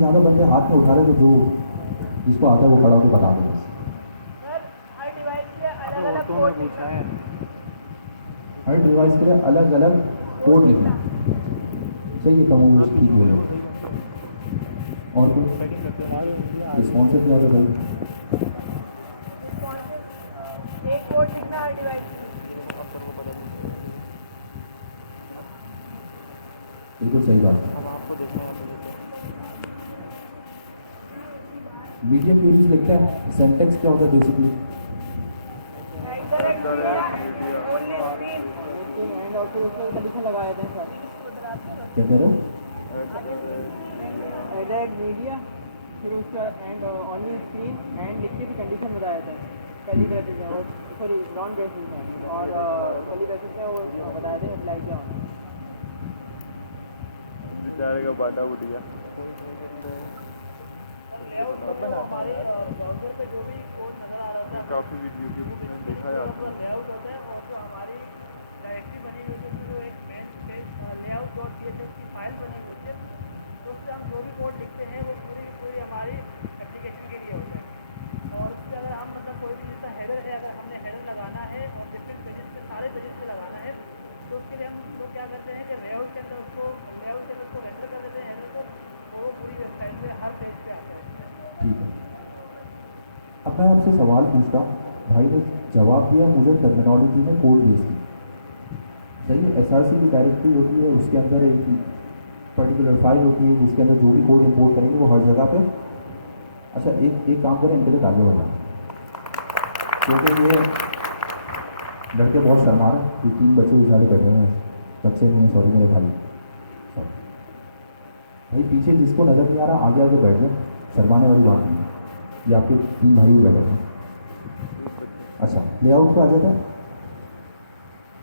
ज़्यादा बंदे हाथ में उठा रहे तो जो जिसको आता है वो खड़ा होकर बता दे बस। हर डिवाइस के लिए अलग अलग कोड लिखना सही है, कम वो ठीक बोल रहे। और कुछ रिस्पॉन्सिव क्या होता भाई? एक कोड लिखना हर डिवाइस। बिल्कुल सही बात। मीडिया क्वेरीज लिखता है, सेंटेक्स क्या होता है बेसिकली? कंडीशन लगाए थे सर। क्या कह रहे हो? एडेड मीडिया फिर उसका एंड ओनली स्क्रीन एंड लिख के भी कंडीशन बताया था पहली बेसिस में, और सॉरी नॉन बेसिस में, और पहली बेसिस में वो बताया थे अप्लाई क्या होना बेचारे का बाटा उठ गया। काफी वीडियो देखा जाता है। ठीक है, अब मैं आपसे सवाल पूछता हूँ, भाई ने जवाब दिया मुझे टर्मिनोलॉजी में कोड बेस की, सही है। एसआरसी की डायरेक्टरी होती है, उसके अंदर एक पर्टिकुलर फाइल होती है जिसके अंदर जो भी कोड इंपोर्ट करेंगे वो हर जगह पे। अच्छा एक काम करें, इनके लिए आगे बढ़ना, क्योंकि ये लड़के बहुत शर्मा रहे हैं, ये 3 बच्चे बेचारे बैठे हुए हैं, बच्चे नहीं हैं सॉरी मेरे भाई, सॉरी भाई पीछे जिसको नज़र नहीं आ रहा आगे आगे बैठ जाए, शर्माने वाली बात नहीं है, ये आपके 3 भाई भी बैठे हैं। अच्छा लेआउट पे आ जाता है।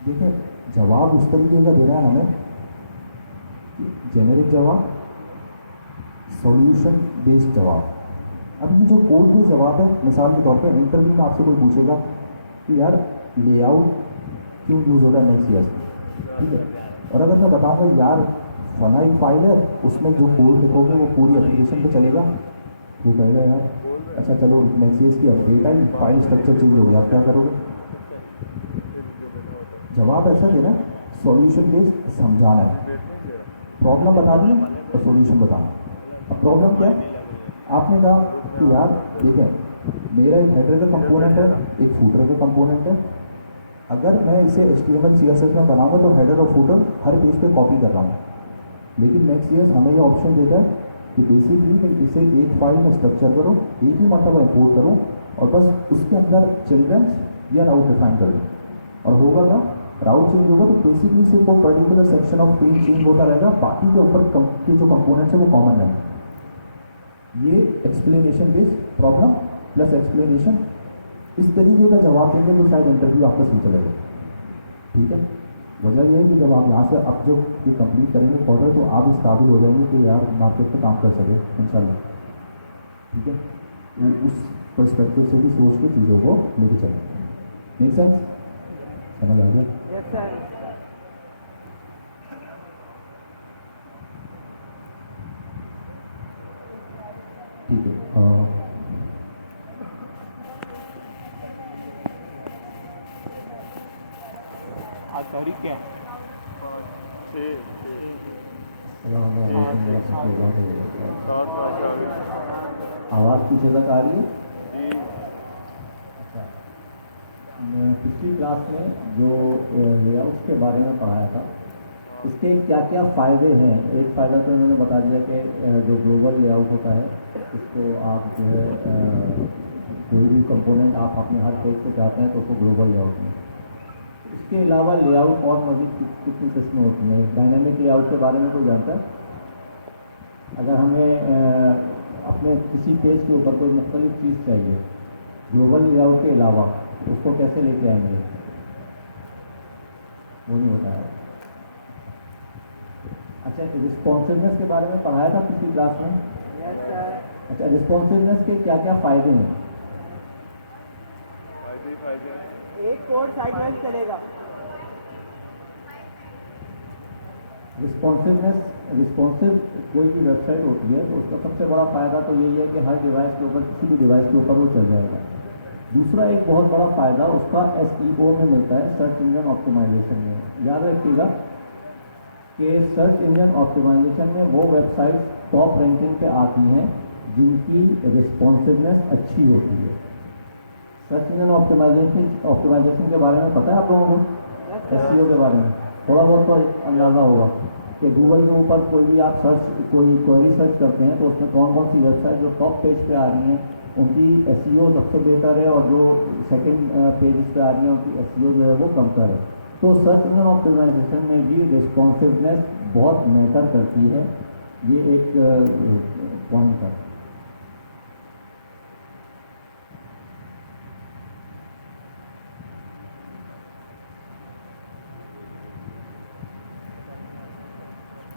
देखिए जवाब उस तरीके का देना है हमें, जेनेरिक जवाब, सॉल्यूशन बेस्ड जवाब। अब ये जो कोड बेस्ड जवाब है, मिसाल के तौर पे इंटरव्यू में आपसे कोई पूछेगा कि यार लेआउट क्यों यूज़ होता है नेक्स्ट.js में, ठीक है, और अगर मैं बताऊँगा यार फला एक फाइल है उसमें जो कोड लिखोगे वो पूरी एप्लीकेशन पे चलेगा, वो कहेगा यार अच्छा चलो नेक्स्ट.js की अपडेट आई, फाइल स्ट्रक्चर चेंज हो गया, आप क्या करोगे? जवाब ऐसा देना, सॉल्यूशन बेस्ड समझाना है, प्रॉब्लम बता दी और सॉल्यूशन बताना। अब प्रॉब्लम क्या है? आपने कहा कि यार देखें मेरा एक हेडर का कंपोनेंट है, एक फूटर का कंपोनेंट है, अगर मैं इसे HTML CSS में बनाऊंगा तो हेडर और फूटर हर पेज पे कॉपी कर रहा हूँ, लेकिन नेक्स्ट.js हमें यह ऑप्शन देता है कि बेसिकली मैं इसे एक फाइल में स्ट्रक्चर करूँ, एक ही मरतबा इंपोर्ट करूँ और बस उसके अंदर चिल्ड्रंस या राउट डिफाइन कर दूँ, और होगा क्या, राउट चेंज होगा तो बेसिकली सिर्फ वो particular section of page change होता रहेगा, बाकी के ऊपर के जो कंपोनेंट्स है वो कॉमन रहेंगे। ये explanation based problem plus explanation, इस तरीके का जवाब देंगे तो शायद इंटरव्यू आपका सही चलेगा, ठीक है। वजह यह है कि जब आप यहाँ से अब जो ये कंप्लीट करेंगे फॉर्डर तो आप इस काबिल हो जाएंगे कि यार मार्केट पे काम कर सके इंशाल्लाह, ठीक है। वो उस पर्सपेक्टिव से भी सोच के चीज़ों को लेके चलें। Make sense? समझ आ गया? Yes sir. ठीक है, आज तारीख क्या है? 6 आवाज़ पीछे तक आ रही है? जी। अच्छा, पिछली क्लास में जो लेआउट के बारे में पढ़ाया था, इसके क्या क्या फ़ायदे हैं। एक फ़ायदा तो उन्होंने बता दिया कि जो ग्लोबल लेआउट होता है उसको आप जो है कोई भी कंपोनेंट आप अपने हर पेज पे चाहते हैं तो उसको ग्लोबल लेआउट में। इसके अलावा लेआउट और मज़ीद कितनी किस्में होती हैं। डायनामिक लेआउट के बारे में कोई जानता है? अगर हमें अपने किसी पेज के ऊपर कोई मुख्तलिफ चीज़ चाहिए ग्लोबल लेआउट के अलावा, तो उसको कैसे लेके आएंगे? वो नहीं होता है। अच्छा, रिस्पॉन्सिवनेस के बारे में पढ़ाया था पिछली क्लास में? Yes sir. अच्छा, रिस्पॉन्सिवनेस के क्या क्या फ़ायदे हैं? एक कोड साइड वाइज चलेगा। रिस्पॉन्सिव कोई भी वेबसाइट होती है तो उसका सबसे बड़ा फ़ायदा तो यही है कि हर डिवाइस के ऊपर, किसी भी डिवाइस के ऊपर वो चल जाएगा। दूसरा एक बहुत बड़ा फ़ायदा उसका SEO में मिलता है, सर्च इंजन ऑप्टिमाइजेशन में। याद रखिएगा कि सर्च इंजन ऑप्टिमाइजेशन में वो वेबसाइट टॉप रैंकिंग पे आती हैं जिनकी रिस्पॉन्सिवनेस अच्छी होती है। सर्च इंजन ऑप्टिमाइजेशन के बारे में पता है आप लोगों को? SEO के बारे में थोड़ा बहुत तो अंदाज़ा होगा कि गूगल के ऊपर कोई भी आप कोई क्वेरी सर्च करते हैं तो उसमें कौन कौन सी वेबसाइट जो टॉप पेज पे आ रही हैं उनकी SEO सबसे बेहतर है, और जो सेकंड पेज पे आ रही हैं उनकी SEO जो है वो कमतर है। तो सर्च इंजन ऑप्टिमाइजेशन में भी रिस्पॉन्सिवनेस बहुत मैटर करती है, ये एक पॉइंट है।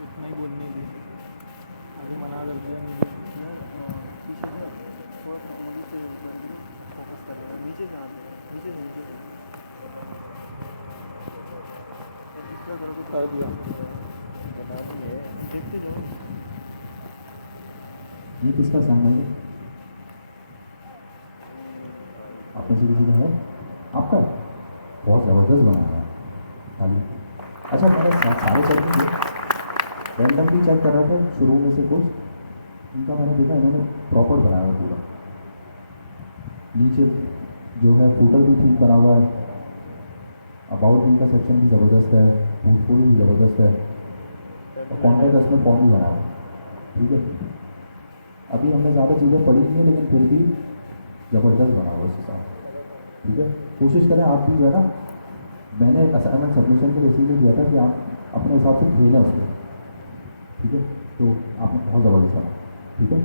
इतना ही बोलने की अभी मना कर दिया फोकस कर रहे हैं नीचे से कर दिया। ये किसका सैंपल है? आप में से किसी का है? आपका बहुत ज़बरदस्त बना है खाली। अच्छा, मैंने सारे चेक किए, रैंडमली चेक कर रहा था शुरू में से कुछ इनका, मैंने देखा इन्होंने प्रॉपर बनाया हुआ पूरा। नीचे जो है फूटर भी ठीक बना हुआ है, अबाउट इनका सेक्शन भी ज़बरदस्त है, पोर्टफोलियो भी ज़बरदस्त है, और कॉन्टैक्ट उसमें फॉर्म भी बना हुआ है। ठीक है, अभी हमने ज़्यादा चीज़ें पढ़ी नहीं है लेकिन फिर भी ज़बरदस्त बना हुआ इसके साथ। ठीक है, कोशिश करें आप भी जो है ना, मैंने असाइनमेंट सबमिशन के लिए इसीलिए दिया था कि आप अपने हिसाब से खेलें उसको। ठीक है, तो आपने बहुत ज़बरदस्त करा। ठीक है,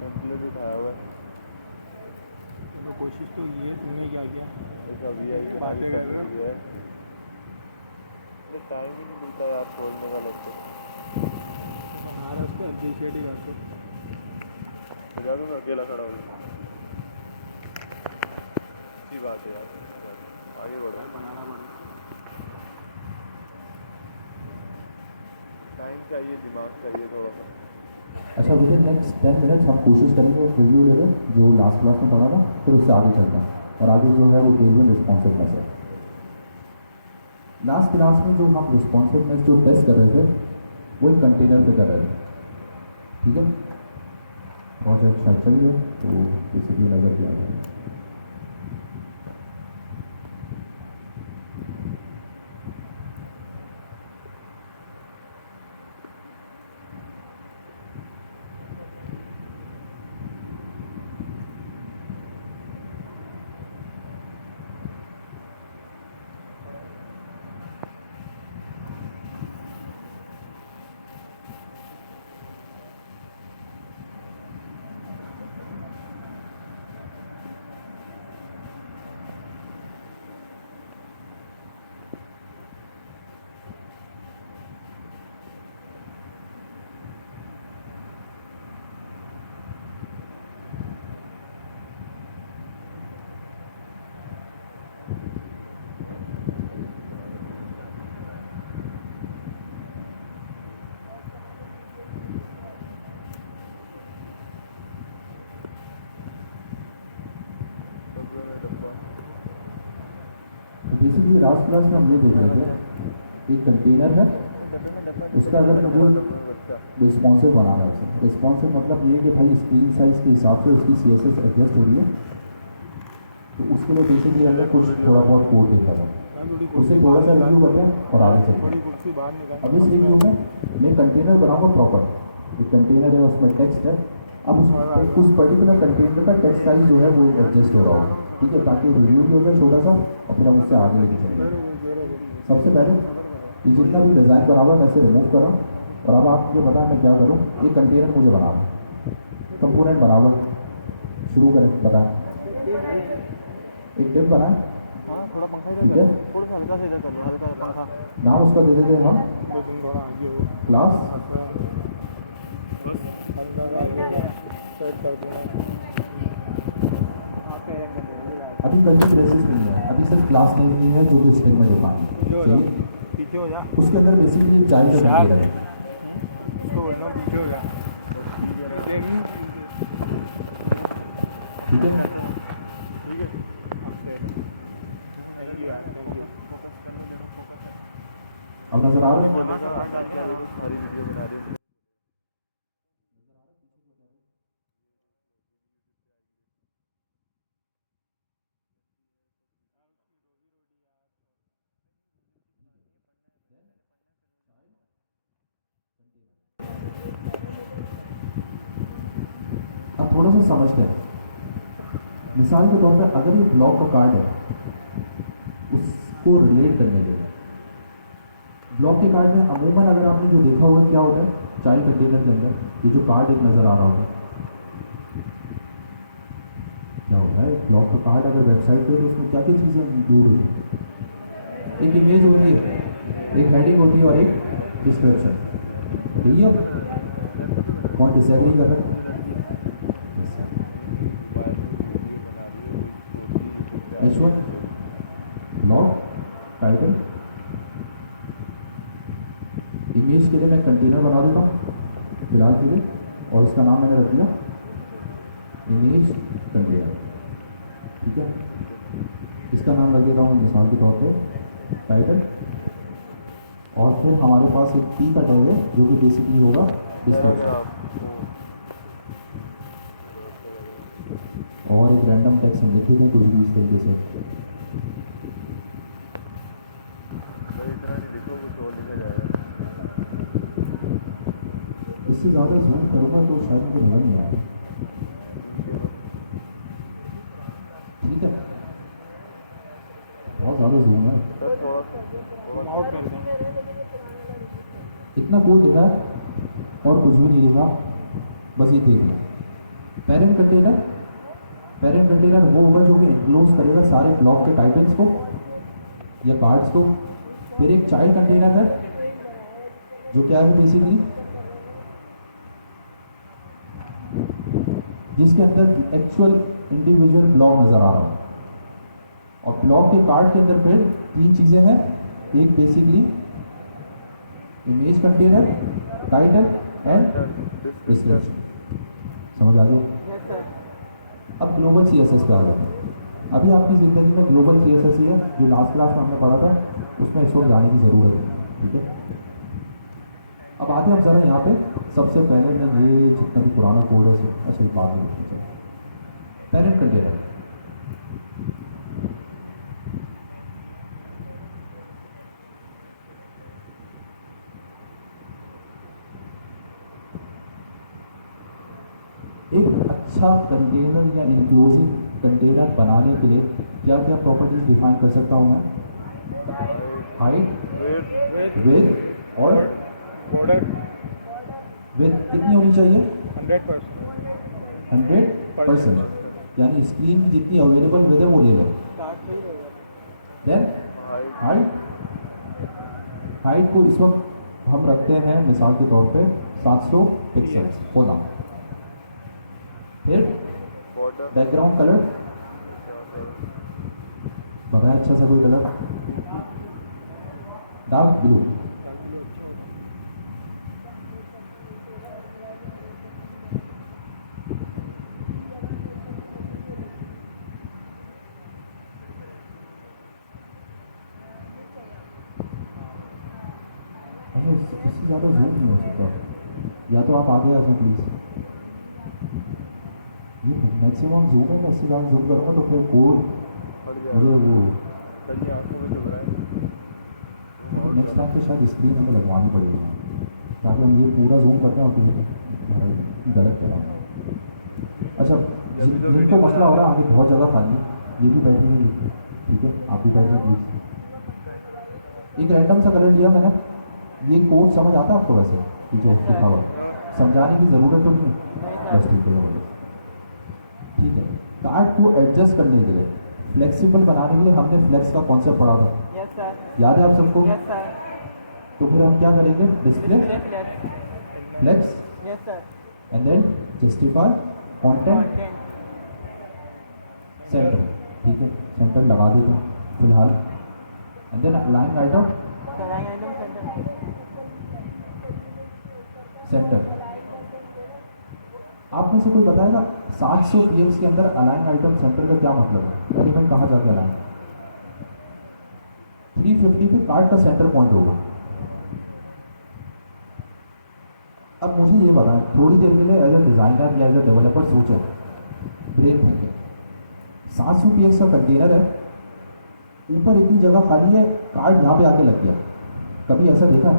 टेम्पलेट उठाया हुआ है, तो कोशिश तो ये उन्होंने क्या किया, एक अभी आई बातें कर सब रहे किया है। ये टाइम ही नहीं मिलता यार खोलने का लगता है। बना रहा उसको अप्रिशिएट ही कर दो। बुझा दूँगा, अकेला खड़ा हो जाऊँ। अच्छी बात है यार, आगे बढ़ो। बनाना पड़ेगा। टाइम चाहिए, दिमाग चाहिए थोड़ा सा। अच्छा विद इन नेक्स्ट 10 मिनट्स हम कोशिश करेंगे एक रिव्यू ले लें जो लास्ट क्लास में पढ़ा था, फिर उससे आगे चलते हैं। और आगे जो है वो टेलमेंट रिस्पॉन्सिवनेस है। लास्ट क्लास में जो हम रिस्पॉन्सिवनेस जो टेस्ट कर रहे थे वो एक कंटेनर पे कर रहे थे। ठीक है, प्रोजेक्ट शायद चल गया तो बेसिकली नज़र भी आ जाए। बेसिकली लास्ट क्लास में हम ये देख रहे थे, एक कंटेनर है, उसका अगर मुझे रिस्पॉन्सिव बनाना है उसे, रिस्पॉन्सिव मतलब ये कि भाई स्क्रीन साइज़ के हिसाब से उसकी CSS एडजस्ट हो रही है, तो उसके लिए बेसिकली हमने कुछ थोड़ा बहुत कोड देखा था, उससे थोड़ा सा रिव्यू करते हैं और आगे चलते थोड़ी हैं। कुर्सी बाहर निकाल। अब इस रिव्यू में मैं कंटेनर बनाऊंगा प्रॉपर, एक कंटेनर है उसमें टेक्स्ट है, अब उस पर्टिकुलर कंटेनर का टेक्स्ट साइज जो है वो एडजस्ट हो रहा होगा। ठीक है, ताकि रिव्यू भी हो जाए छोटा सा और फिर हम उससे आगे लेके चलेंगे। सबसे पहले ये जितना भी डिज़ाइन बना हुआ है वैसे रिमूव करो, और अब आप ये बताएं मैं क्या करूँ। ये कंटेनर मुझे बना दो, कंपोनेंट बना हुआ, शुरू करें, बताएं। एक डिव बनाएं, हाँ थोड़ा पंखा ठीक इधर है, कर, थोड़ा सा हल्का से इधर कर लो, हल्का सा पंखा। नाम उसका दे देते हैं हम तो तुम थोड़ा आगे हो, क्लास। हल्का सा सेट कर दूँगा। आपका रंग कर दो। अब मल्टीकल्चर ड्रेसेस नहीं है, अभी सिर्फ क्लास नेम ही है जो कि स्ट्रिंग में डिफाइन पीछे हो जा, है। पीछे हो जा, उसके अंदर बेसिकली चाइल्ड का शार्क। कंटेनर है। उसको बोल रहा हूँ पीछे हो जा। ठीक है, अब नजर आ रहा है? सारी वीडियो बना रही है। अब थोड़ा सा समझते हैं। मिसाल के तौर पर अगर ये ब्लॉक का कार्ड है, उसको रिलेट करने के लिए ब्लॉक के कार्ड में अमूमन अगर आपने जो देखा होगा क्या होता है, चाइल्ड कंटेनर के अंदर ये जो कार्ड एक नज़र आ रहा होगा, क्या होता है ब्लॉक का कार्ड अगर वेबसाइट पे, तो उसमें क्या क्या चीज़ें इंक्लूड हुई? एक इमेज होती है, एक हेडिंग होती है और एक डिस्क्रिप्शन। ठीक है, कौन डिसएग्री कर रहा है? H1 ब्लॉक टाइटल, इमेज के लिए मैं कंटेनर बना देता हूँ फिलहाल के लिए, और इसका नाम मैंने रख दिया इमेज कंटेनर। ठीक है, इसका नाम रख देता हूँ मिसाल के तौर पे टाइटल, और फिर हमारे पास एक की का टैग है जो कि बेसिकली होगा डिस्क्रिप्शन, और एक रैंडम टेक्स्ट हम लिख दें कुछ भी इस तरीके से। इतना नहीं लिखो, कुछ और लिखा जाएगा। इससे ज़्यादा जूम करूँगा तो शायद मुझे नजर नहीं आया। ठीक है, बहुत ज़्यादा जूम है, सर थोड़ा आउट कर दो। इतना कोड लिखा है और कुछ भी नहीं लिखा, बस ये देख लो। पेरेंट कंटेनर, पेरेंट कंटेनर वो होगा जो कि इंक्लूड करेगा सारे ब्लॉक के टाइटल्स को या कार्ड्स को। फिर एक चाइल्ड कंटेनर है जो क्या है बेसिकली, जिसके अंदर एक्चुअल इंडिविजुअल ब्लॉक नज़र आ रहा है, और ब्लॉक के कार्ड के अंदर फिर तीन चीज़ें हैं, एक basically image container, title and description. समझ आ गया? Yes sir. अब ग्लोबल CSS पे आ जाते हैं। अभी आपकी ज़िंदगी में ग्लोबल CSS ही है जो लास्ट क्लास में हमने पढ़ा था, उसमें इस वक्त जाने की ज़रूरत है। ठीक है, अब आते हैं हम ज़रा यहाँ पे। सबसे पहले मैं ये जितना भी पुराना कोड है अच्छा बात नहीं, पेरेंट कंटेनर। एक अच्छा कंटेनर या इंक्लूसिव कंटेनर बनाने के लिए क्या क्या प्रॉपर्टीज डिफाइन कर सकता हूँ मैं? हाइट, विड्थ और ऑर्डर विड्थ कितनी होनी चाहिए? 100%। 100%, यानी स्क्रीन की जितनी अवेलेबल विड्थ है वो ले लो। स्टार्ट नहीं रहेगा। देन हाइट, हाइट को इस वक्त हम रखते हैं मिसाल के तौर पे 700 पिक्सल्स होना। फिर बॉर्डर बैकग्राउंड कलर बताएं, अच्छा सा कोई कलर, डार्क ब्लू। इससे ज़्यादा जूम नहीं हो सकता, या तो आप आगे आ जाए प्लीज़। ये मैक्सिमम जूम है, मैं इससे ज़्यादा जूम करूँगा तो फिर कोड फट गया। मुझे वो सर ये आंखों में चल रहा है। नेक्स्ट टाइम पे शायद स्क्रीन हमें लगवानी पड़ेगी, ताकि हम ये पूरा जूम करते हैं और फिर गलत चला। अच्छा, जिनको मसला हो रहा है आगे बहुत जगह खाली है, ये भी बैठेंगे। ठीक है, आप भी बैठ जाए प्लीज़। एक रैंडम सा कलर लिया मैंने, ये कोड समझ आता है आपको? वैसे ये जो लिखा हुआ समझाने की ज़रूरत तो नहीं है, बस ठीक है। ठीक है, कार्ड को एडजस्ट करने के लिए, फ्लेक्सिबल बनाने के लिए हमने फ्लेक्स का कॉन्सेप्ट पढ़ा था, यस सर। याद है आप सबको? Yes sir. तो फिर हम क्या करेंगे? Display flex. Flex yes sir. And then justify content content. Center. ठीक है, सेंटर लगा देते हैं फिलहाल। And then line item sir line item center center. आप में से कोई बताएगा 700 px के अंदर अलाइन आइटम सेंटर का क्या मतलब है? एलिमेंट कहाँ जाके अलाइन? 350 पे कार्ड का सेंटर पॉइंट होगा। अब मुझे ये बताएं, थोड़ी देर के लिए एज ए डिज़ाइनर या एज ए डेवलपर सोचो, ब्रेन थिंकिंग, 700 px का कंटेनर है, ऊपर इतनी जगह खाली है, कार्ड यहाँ पे आके लग गया। कभी ऐसा देखा?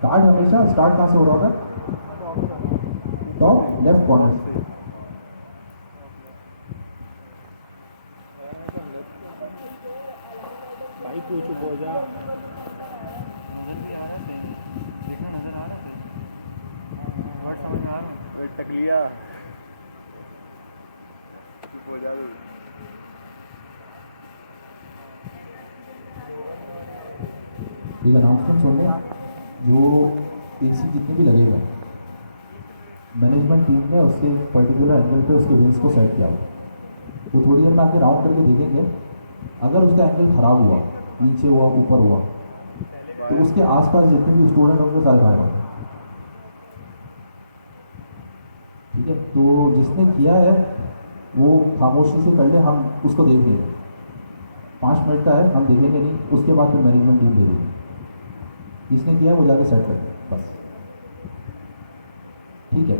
कार्ड हमेशा स्टार्ट कहाँ से हो रहा होता है? टॉप लेफ्ट कॉर्नर से। भाई तू चुप हो जा। टकलिया चुप हो जा तू। एक अनाउंसमेंट सुन लें, जो एसी जितने भी लगे हुए हैं, मैनेजमेंट टीम ने उसके पर्टिकुलर एंगल पे उसके वेव्स को सेट किया हुआ। तो थोड़ी देर में आके राउंड करके देखेंगे, अगर उसका एंगल खराब हुआ, नीचे हुआ, ऊपर हुआ, तो उसके आसपास जितने भी स्टूडेंट होंगे सारे गायब होंगे। ठीक है, तो जिसने किया है वो खामोशी से कर ले, हम उसको देख लेंगे। 5 मिनट का है, हम देखेंगे नहीं, उसके बाद फिर मैनेजमेंट टीम दे देगी। जिसने किया है वो जाके सेट कर दे बस। ठीक है,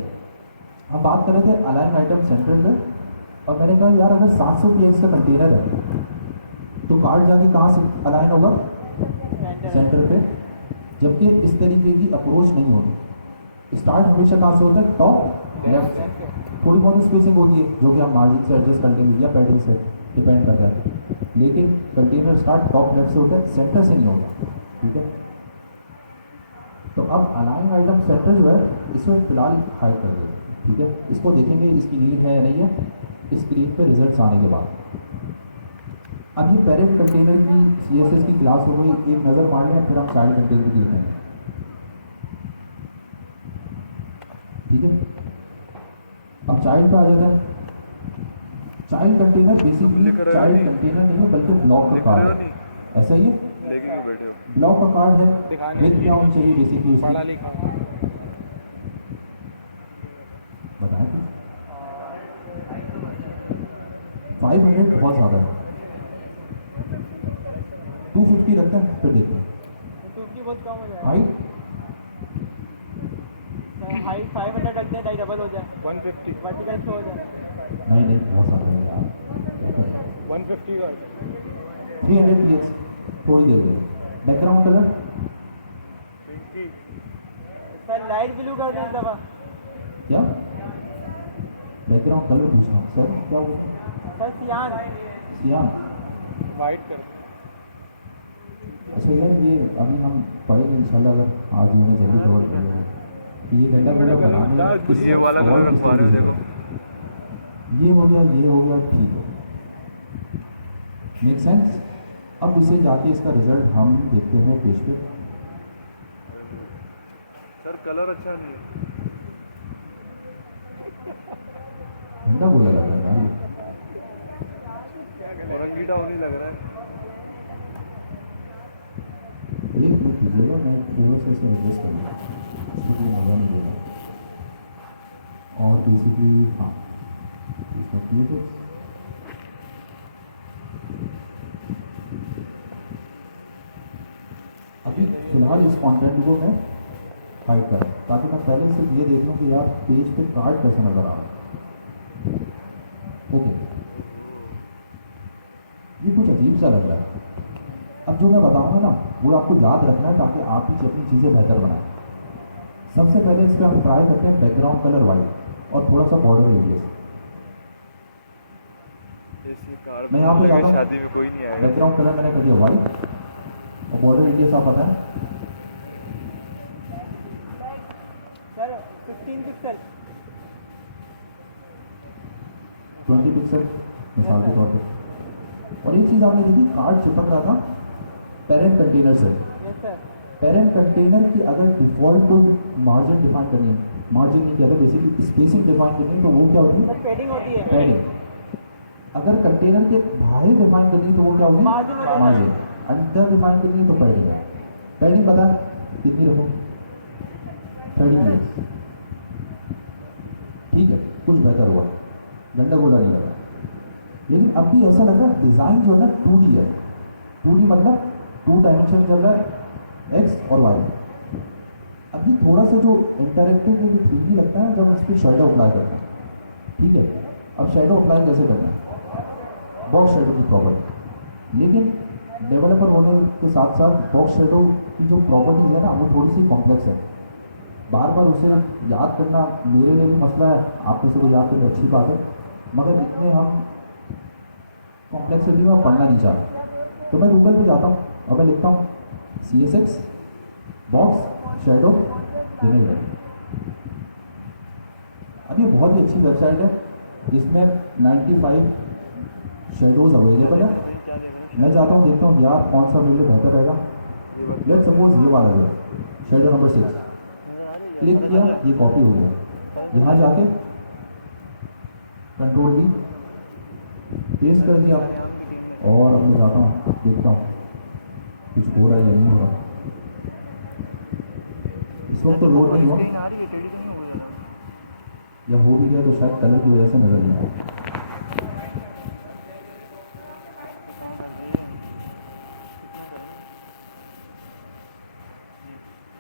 अब बात कर रहे थे अलाइन आइटम सेंटर में, और मैंने कहा यार अगर 700 px का कंटेनर है तो कार्ड जाके कहाँ से अलाइन होगा? सेंटर पे। जबकि इस तरीके की अप्रोच नहीं होती। स्टार्ट हमेशा कहाँ से होता है? टॉप लेफ्ट से। थोड़ी बहुत स्पेसिंग होती है जो कि हम मार्जिन से एडजस्ट कर लेंगे या पैडिंग से, डिपेंड करता है, लेकिन कंटेनर स्टार्ट टॉप लेफ्ट से होता है, सेंटर से नहीं होता। ठीक है, तो अब अलाइन आइटम सेंटर जो है इसमें फिलहाल हाइड कर देंगे। ठीक है, इसको देखेंगे इसकी नीड है या नहीं है स्क्रीन पे रिजल्ट्स आने के बाद। अब ये पेरेंट कंटेनर की CSS की क्लास हो गई, एक नज़र मार लें, फिर हम चाइल्ड कंटेनर की लिखेंगे। ठीक है, अब चाइल्ड पे आ जाता है। Child container basically child container नहीं है बल्कि ब्लॉक का कार्ड है। ऐसा ही है, लेके क्यों बैठे हो? ब्लॉक का कार्ड है। दिखाने विथ क्या होनी चाहिए बेसिकली पढ़ा उसकी? लिखा बताएं तो। 500 बहुत ज़्यादा है, 250 रखते हैं, फिर देखते हैं। 250 बहुत कम हो जाएगा। हाइट हाइट 500 रख दें ताकि डबल हो जाए, 150 वर्टिकल से हो जाए। नहीं नहीं बहुत ज़्यादा है यार। 150 का 300 px थोड़ी देर दे। Background colour Pinky sir light blue कर दें इस दफ़ा। क्या? बैकग्राउंड कलर पूछा सर, क्या वो? सर सियान। सियान। वाइट कर। अच्छा यार, ये अभी हम पढ़ेंगे इंशाल्लाह, अगर आज मैंने जल्दी कवर कर लिया कि ये गंदा पूरा बनाने ये वाला कलर रखवा रहे हो, देखो ये हो गया, ये हो गया, ठीक है, मेक सेंस। अब इसे जाके इसका रिजल्ट हम देखते हैं पेज पे। सर कलर अच्छा नहीं है। ठंडा बोला लग रहा है यार। थोड़ा कीड़ा होने लग रहा है। एक मिनट कीजिएगा, मैं थोड़ा सा इसे एडजस्ट कर लूँ, इसको कोई मज़ा नहीं दे रहा। और बेसिकली हाँ, इसको किए थे। अभी फिलहाल इस कंटेंट को मैं हाइड करूँ ताकि मैं पहले सिर्फ ये देख लूँ कि यार पेज पे कार्ड कैसा नज़र आ रहा है। ओके, ये कुछ अजीब सा लग रहा है। अब जो मैं बताऊंगा ना वो आपको याद रखना है ताकि आप ही अपनी चीज़ें बेहतर बनाएं। सबसे पहले इस पर हम ट्राई करते हैं बैकग्राउंड कलर वाइट और थोड़ा सा बॉर्डर रेडियस। ऐसी कार मैं यहाँ पे जाता हूँ, शादी में कोई नहीं आएगा। बैकग्राउंड कलर मैंने कर दिया वाइट और बॉर्डर रेडियस आप पता है सर 15 पिक्सल। 20 पिक्सल मिसाल के तौर पे। और एक चीज़ आपने देखी, कार्ड चिपक रहा था पेरेंट कंटेनर से। Yes sir. पेरेंट कंटेनर की अगर डिफ़ॉल्ट मार्जिन डिफाइन करनी है, मार्जिन नहीं किया था, बेसिकली स्पेसिंग डिफाइन करनी है, तो वो क्या होती है? सर पेडिंग होती है। पैडिंग। अगर कंटेनर के बाहर डिफाइन करनी तो वो क्या होगी? Margin होगा। मार्जिन। अंदर डिफाइन करनी तो पैडिंग है। पैडिंग पता है कितनी रखो? 30 मिनट्स। ठीक है, कुछ बेहतर हुआ, गंडगोला नहीं लगा। लेकिन अब भी ऐसा लग रहा है डिज़ाइन जो है ना 2D है। 2D मतलब 2 डायमेंशन चल रहा है, एक्स और वाई। अभी थोड़ा सा जो इंटरेक्टिव में 3D लगता है जब उस पर शेडो अप्लाई करता है। ठीक है, अब शेडो अप्लाई कैसे करना है? बॉक्स शेडो की प्रॉपर्टी। लेकिन डेवलपर होने के साथ साथ बॉक्स शेडो की जो प्रॉपर्टीज़ है ना वो थोड़ी सी कॉम्प्लेक्स है। बार बार उसे याद करना मेरे लिए भी मसला है, आप में से को याद करना अच्छी बात है, मगर इतने हम कॉम्प्लेक्सिटी में पढ़ना नहीं चाहते। तो मैं गूगल पे जाता हूँ और मैं लिखता हूँ CSX बॉक्स शेडो जनरेटर। अब ये बहुत ही अच्छी वेबसाइट है, इसमें 95 शेडोज़ अवेलेबल है। मैं जाता हूँ देखता हूँ यार कौन सा मेरे लिए बेहतर रहेगा। लेट सपोज ये वाला है शेडो नंबर 6, क्लिक किया, ये कॉपी हो गया। यहाँ जाके कंट्रोल V पेस्ट कर दिया और अब मैं जाता हूँ देखता हूँ कुछ हो रहा है या नहीं हो रहा। इस वक्त तो लोड नहीं हुआ, या हो भी गया तो शायद कलर की वजह से नज़र नहीं आया।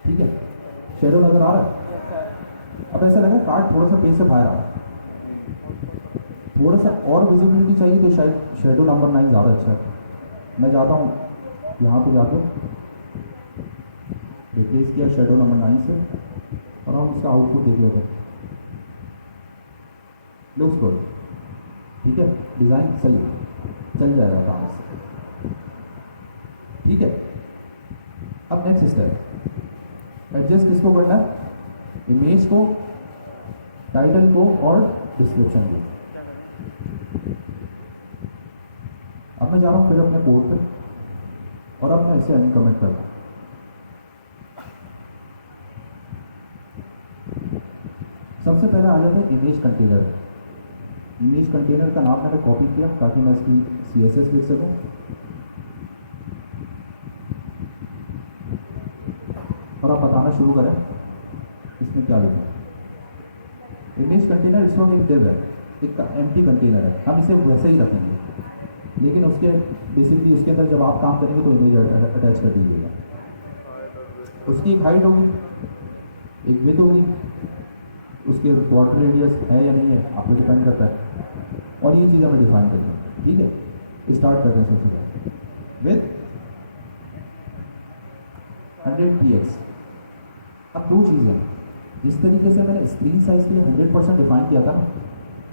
ठीक है, शेडो नज़र आ रहा है। अब ऐसा लगा कार्ड थोड़ा सा पेज से बाहर आ रहा है, थोड़ा सा और विजिबिलिटी चाहिए तो शायद शेडो नंबर 9 ज़्यादा अच्छा है। मैं जाता हूँ यहाँ पे जाके रिप्लेस किया शेडो नंबर 9 से और हम उसका आउटपुट देख लेते हैं। लुक्स गुड, ठीक है, डिज़ाइन सही है, चल जाएगा काम इससे। ठीक है, अब नेक्स्ट स्टेप एडजस्ट किसको करना है? इमेज को, टाइटल को और डिस्क्रिप्शन को। अब मैं जा रहा हूँ फिर अपने कोड पे और अब मैं इसे अनकमेंट करता हूँ। सबसे पहले आ जाता है इमेज कंटेनर। इमेज कंटेनर का नाम मैंने कॉपी किया ताकि मैं इसकी CSS लिख सकूँ। और आप बताना शुरू करें इसमें क्या लिखना है। इमेज कंटेनर इस वक्त एक डिव है, एक एम्प्टी कंटेनर है, हम इसे वैसे ही रखेंगे, लेकिन उसके बेसिकली उसके अंदर जब आप काम करेंगे तो इमेज अटैच कर दीजिएगा। उसकी एक हाइट होगी, एक विड्थ होगी, उसके बॉर्डर रेडियस है या नहीं है आप पे डिपेंड करता है, और ये चीज़ हमें डिफाइन करनी है। ठीक है, स्टार्ट करते हैं सबसे पहले विथ 100 px। अब दो चीज़ें, जिस तरीके से मैंने स्क्रीन साइज के लिए 100% डिफाइन किया था,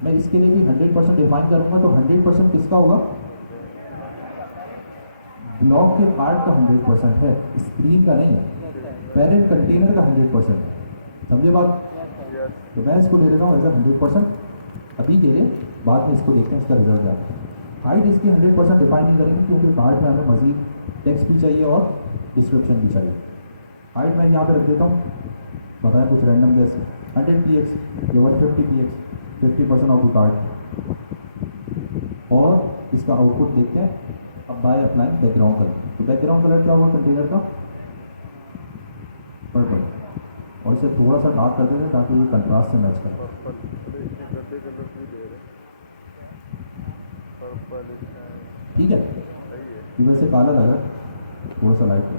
मैं इसके लिए भी 100% डिफाइन करूँगा। तो 100% किसका होगा? ब्लॉक के पार्ट का 100% है, स्क्रीन का नहीं है, पेरेंट कंटेनर का 100% है। समझे बात? तो मैं इसको ले लेता हूँ एज 100% अभी के लिए, बाद में इसको देखते हैं इसका रिजल्ट क्या है। हाइट इसकी 100% डिफाइन नहीं करेंगे क्योंकि कार्ड में हमें मजीद टेक्स्ट भी चाहिए और डिस्क्रिप्शन भी चाहिए। हाइट मैं यहाँ पे रख देता हूँ, बताया कुछ रैंडम गैस, 100 px या 150 px, 50% ऑफ द कार्ड। और इसका आउटपुट देखते हैं। अब बाय अप्लाइंग बैकग्राउंड कलर, तो बैकग्राउंड कलर क्या होगा कंटेनर का? पर्पल। और इसे थोड़ा सा डार्क कर देंगे ताकि ये कंट्रास्ट से मैच करे। ठीक है, कि वैसे काला लग रहा है, थोड़ा सा लाइट है।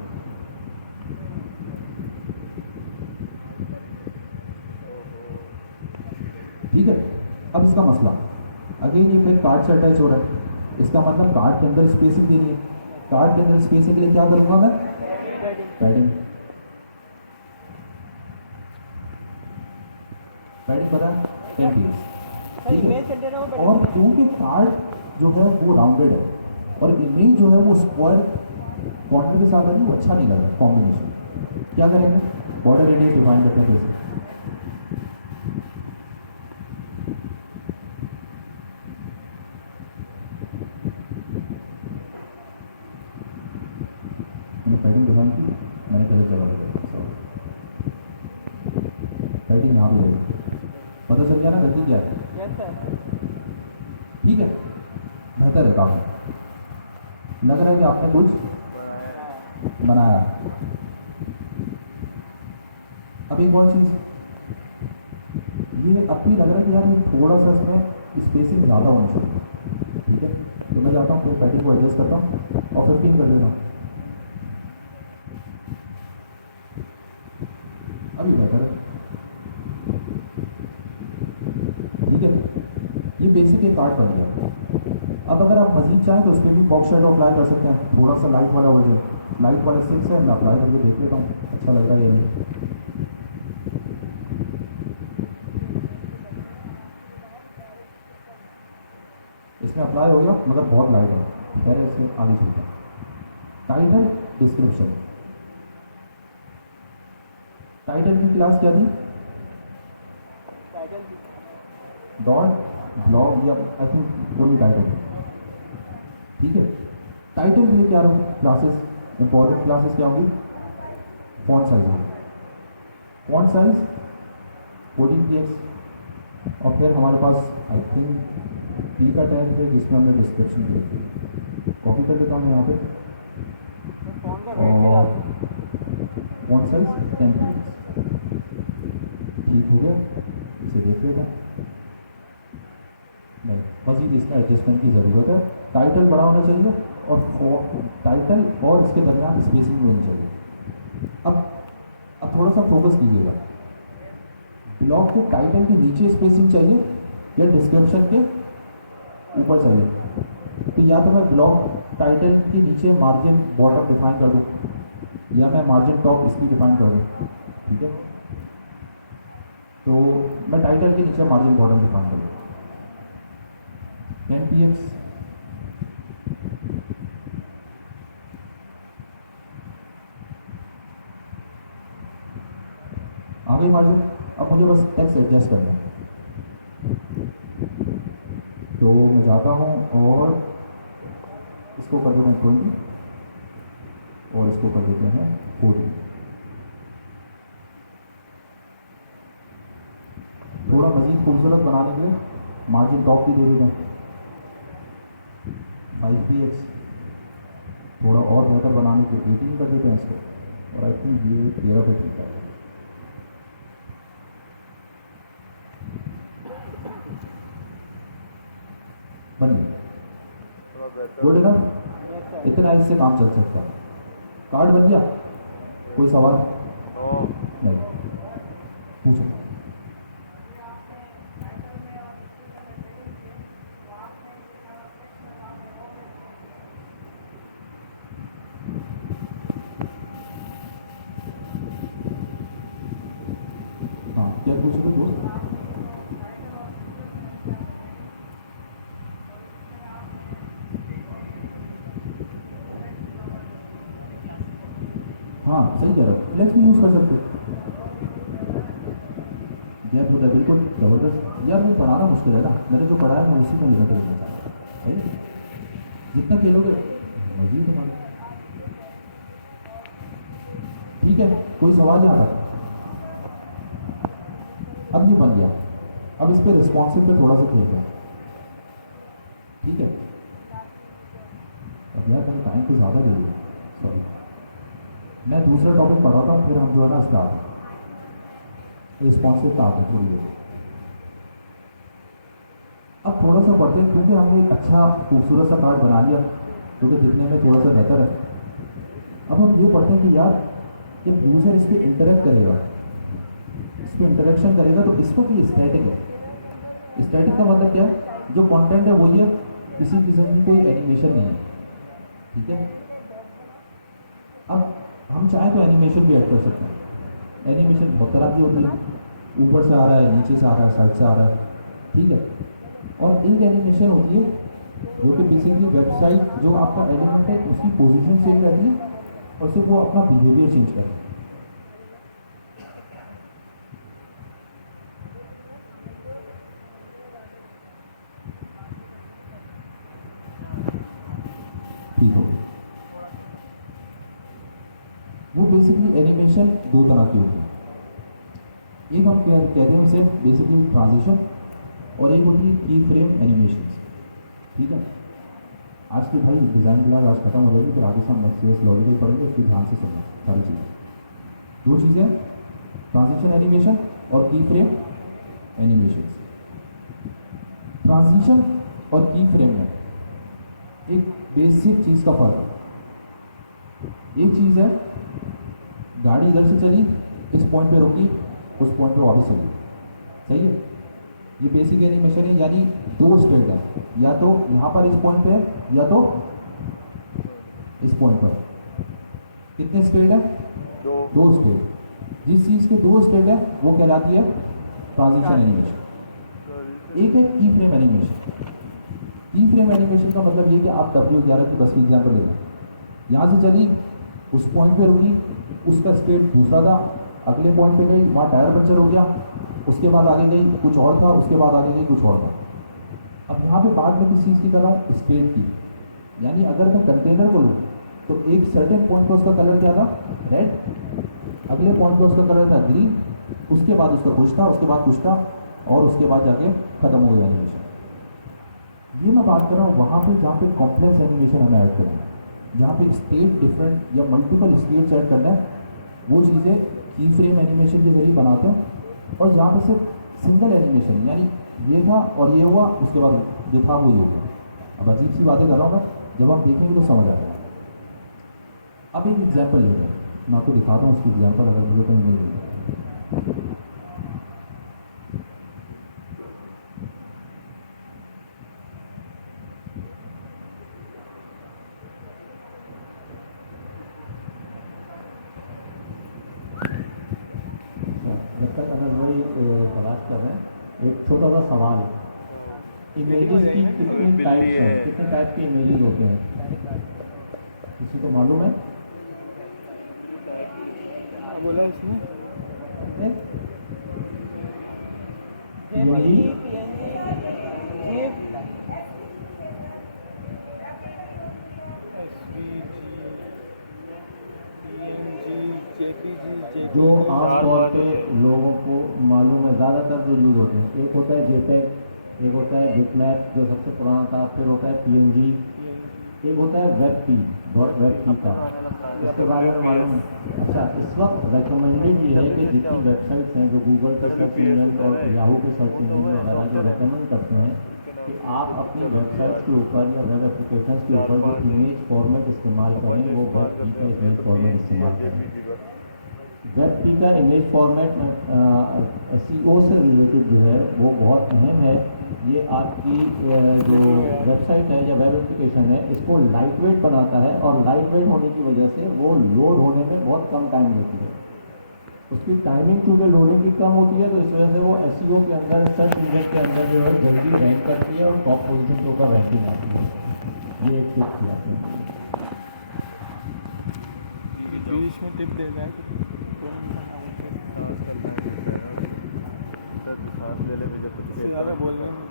ठीक है, अब इसका मसला अगेन ये फिर कार्ड से अटैच हो रहा है, इसका मतलब कार्ड के अंदर स्पेसिंग देनी है। कार्ड के अंदर स्पेसिंग के लिए क्या करूँगा मैं? पैडिंग। पैडिंग पता है 10 px। ठीक है, और क्योंकि कार्ड जो है वो राउंडेड है और इमेज जो है वो स्क्वायर कॉर्नर के साथ है, वो अच्छा नहीं लगा कॉम्बिनेशन। क्या करेंगे? बॉर्डर रेडियस डिफाइन करते हैं कैसे? मैंने पैडिंग डिफाइन की, मैंने गलत जगह पे दिया, पैडिंग यहाँ भी है। पता चल गया ना गलती क्या है? Yes sir. ठीक है, बेहतर है काफ़ी। लग रहा है कि आपने कुछ बनाया। अब एक और चीज़, ये अब भी लग रहा है कि यार ये थोड़ा सा इसमें स्पेसिंग ज़्यादा होनी चाहिए। ठीक है, तो मैं जाता हूँ फिर पैडिंग को एडजस्ट करता हूँ और 15 कर देता हूँ। अभी बेहतर है। ठीक है, ये बेसिक एक कार्ड बन गया। अब अगर आप मजीद चाहें तो उसमें भी बॉक्स शेडो अप्लाई कर सकते हैं, थोड़ा सा लाइट वाला वर्जन। लाइट वाला 6 है, मैं अप्लाई करके देख लेता हूँ अच्छा लग रहा है या नहीं। इसमें अप्लाई हो गया मगर बहुत लाइट है, खैर है इसमें आगे चलते हैं। टाइटल डिस्क्रिप्शन, टाइटल की क्लास क्या थी? टाइटल डॉट ब्लॉग या आई थिंक कोई भी टाइटल। ठीक है, टाइटल के लिए क्या होगी? क्लासेस, इंपॉर्टेंट क्लासेस क्या होगी? फॉन्ट साइज होगी, फॉन्ट साइज 14px। और फिर हमारे पास आई थिंक पी का टैग है जिसमें हमने डिस्क्रिप्शन दी। कॉपी कर लेता हूँ यहाँ पे फोन का वेट भी और डाल फॉन्ट साइज 10px। ठीक हो गया, इसे देख लेते हैं। नहीं, मजीद इसमें एडजस्टमेंट की ज़रूरत है। टाइटल बड़ा होना चाहिए और टाइटल और इसके दरमियान स्पेसिंग भी होनी चाहिए। अब थोड़ा सा फोकस कीजिएगा, ब्लॉग के टाइटल के नीचे स्पेसिंग चाहिए या डिस्क्रिप्शन के ऊपर चाहिए? तो या तो मैं ब्लॉग टाइटल के नीचे मार्जिन बॉटम डिफाइन कर दूँ या मैं मार्जिन टॉप इसकी डिफाइन कर दूँ। ठीक है, तो मैं टाइटल के नीचे मार्जिन बॉटम डिफाइन कर दूँ 10px। आ गई मार्जिन। अब मुझे बस टेक्स्ट एडजस्ट करना है, तो मैं जाता हूँ और इसको कर देते हैं 20 और इसको कर देते हैं 40। थोड़ा मज़ीद खूबसूरत बनाने के लिए मार्जिन टॉप भी दे देते हैं 5px। थोड़ा और बेहतर बनाने के 18 कर देते हैं इसको, और आई थिंक ये 13 पे चलता है। बनिए, थोड़ा बेहतर गुड इनफ, यस सर। इतना इससे काम चल सकता है। कार्ड बन गया, कोई सवाल? हो। नहीं, पूछो। हाँ, क्या पूछ रहे हो दोस्त? हाँ सही कह रहे हो, फ्लेक्स भी यूज़ कर सकते हो। गैप होता है बिल्कुल ज़बरदस्त। यार वो पढ़ाना मुश्किल है ना, मैंने जो पढ़ाया मैं उसी में रिजल्ट देखना चाहता हूँ। है जितना खेलोगे मजीद तुम्हारे। ठीक है, कोई सवाल यहाँ तक? अब ये बन गया, अब इस पर रिस्पॉन्सिव पे थोड़ा सा खेलते हैं। ठीक है, अब यार मैंने टाइम तो ज़्यादा ले लिया, सॉरी। मैं दूसरा टॉपिक पढ़ाता हूँ फिर हम जो है ना स्टार्ट रिस्पॉन्सिव का आते हैं थोड़ी देर। अब थोड़ा सा पढ़ते हैं क्योंकि हमने एक अच्छा खूबसूरत सा कार्ड बना लिया क्योंकि दिखने में थोड़ा सा बेहतर है। अब हम ये पढ़ते हैं कि यार जब यूज़र इस पर इंटरेक्ट करेगा, इस पर इंटरेक्शन करेगा तो इस वक्त ये स्टैटिक है। स्टैटिक का मतलब क्या है? जो कंटेंट है वो ये किसी किस्म की कोई एनिमेशन नहीं है। ठीक है, अब हम चाहें तो एनिमेशन भी ऐड कर सकते हैं। एनिमेशन बहुत तरह की होती है, ऊपर से आ रहा है, नीचे से आ रहा है, साइड से आ रहा है। ठीक है, और एक एनिमेशन होती है जो कि बेसिकली वेबसाइट जो आपका एलिमेंट है उसकी पोजीशन सेम रहती है और सिर्फ वो अपना बिहेवियर चेंज करता है। ठीक हो, वो बेसिकली एनिमेशन दो तरह की होती है। एक हम कहते हैं उसे बेसिकली ट्रांजिशन और एक होती है की फ्रेम एनिमेशन। ठीक है, आज की भाई डिज़ाइन क्लास आज खत्म हो जाएगी, फिर आगे से हम नेक्स्ट सीएस लॉजिकल पढ़ेंगे, उसकी ध्यान से सुनना सारी चीज़ें। दो चीज़ें, ट्रांजिशन एनिमेशन और की फ्रेम एनिमेशन। ट्रांजिशन और की फ्रेम में एक बेसिक चीज़ का फर्क है। एक चीज़ है, गाड़ी इधर से चली, इस पॉइंट पे रुकी, उस पॉइंट पे वापस चली, सही है। ये बेसिक एनिमेशन है, यानी दो स्टेट है, या तो यहाँ पर इस पॉइंट पे है, या तो इस पॉइंट पर। कितने स्टेट है? दो स्टेट। जिस चीज़ के दो स्टेट है वो कहलाती है ट्रांजिशन एनिमेशन। एक है की फ्रेम एनिमेशन। की फ्रेम एनिमेशन का मतलब ये कि आप W11 की बस की एग्जाम्पल ले लें, यहाँ से चली, उस पॉइंट पे रुकी, उसका स्टेट दूसरा था, अगले पॉइंट पे गई, वहाँ टायर पंचर हो गया, उसके बाद आगे गई कुछ और था, उसके बाद आगे गई कुछ और था। अब यहाँ पे बाद में किस चीज़ की कर रहा हूँ? स्टेट की। यानी अगर मैं कंटेनर को लूँ तो एक सर्टेन पॉइंट पर उसका कलर क्या था? रेड। अगले पॉइंट पर उसका कलर था ग्रीन, उसके बाद उसका कुछ था, उसके बाद कुछ था, और उसके बाद जाके खत्म हो गया एनिमेशन। ये मैं बात कर रहा हूँ वहाँ पे जहाँ पे कॉम्प्लेक्स एनिमेशन हमें ऐड करना है, जहाँ पे स्टेट डिफरेंट या मल्टीपल स्टेट्स ऐड करना है, वो चीज़ें की फ्रेम एनिमेशन के जरिए बनाते हैं। और जहाँ पे सिर्फ सिंगल एनिमेशन, यानी ये था और ये हुआ, उसके बाद जो था वो ये हो गया। अब अजीब सी बातें कर रहा हूँ मैं, जब आप देखेंगे तो समझ आता है। अब एक एग्जाम्पल लेते हैं, मैं आपको दिखाता हूँ उसकी एग्जाम्पल, अगर मुझे कहीं मिल रही है। जब तक अगर वही तलाश कर रहे हैं, एक छोटा सा सवाल है, इमेजेस की कितनी टाइप्स हैं, कितने टाइप के इमेजेस होते हैं, किसी को मालूम है? बोला इसमें कितने? जेपीजी, यही पीएनजी, जो आमतौर पे लोगों को मालूम है, ज़्यादातर जो यूज़ होते हैं, एक होता है JPEG, एक होता है बिटमैप जो सबसे पुराना था, फिर होता है PNG, एक होता है WebP, .webp का, इसके बारे में मालूम है? अच्छा, इस वक्त रेकमेंडेड ये है कि जितनी वेबसाइट्स हैं जो गूगल के सर्च इंजन और याहू के सर्च इंजन वगैरह जो रेकमेंड करते हैं कि आप अपनी वेबसाइट्स के ऊपर या वेब एप्लीकेशन के ऊपर जो इमेज फॉर्मेट इस्तेमाल करें वो WebP का इमेज फॉर्मेट इस्तेमाल करें। WebP का इमेज फॉर्मेट SEO से रिलेटेड जो है वो बहुत अहम है। ये आपकी जो वेबसाइट है या वेब एप्लीकेशन है इसको लाइट वेट बनाता है, और लाइट वेट होने की वजह से वो लोड होने में बहुत कम टाइम लेती है। उसकी टाइमिंग चूँकि लोडिंग की कम होती है तो इस वजह से वो SEO के अंदर, सर्च इंजन के अंदर जो है जल्दी रैंक करती है और टॉप पोजीशन के ऊपर रैंकिंग आती है। ये एक टिप थी आपकी। बीच में टिप दे रहा है इससे ज़्यादा बोलने में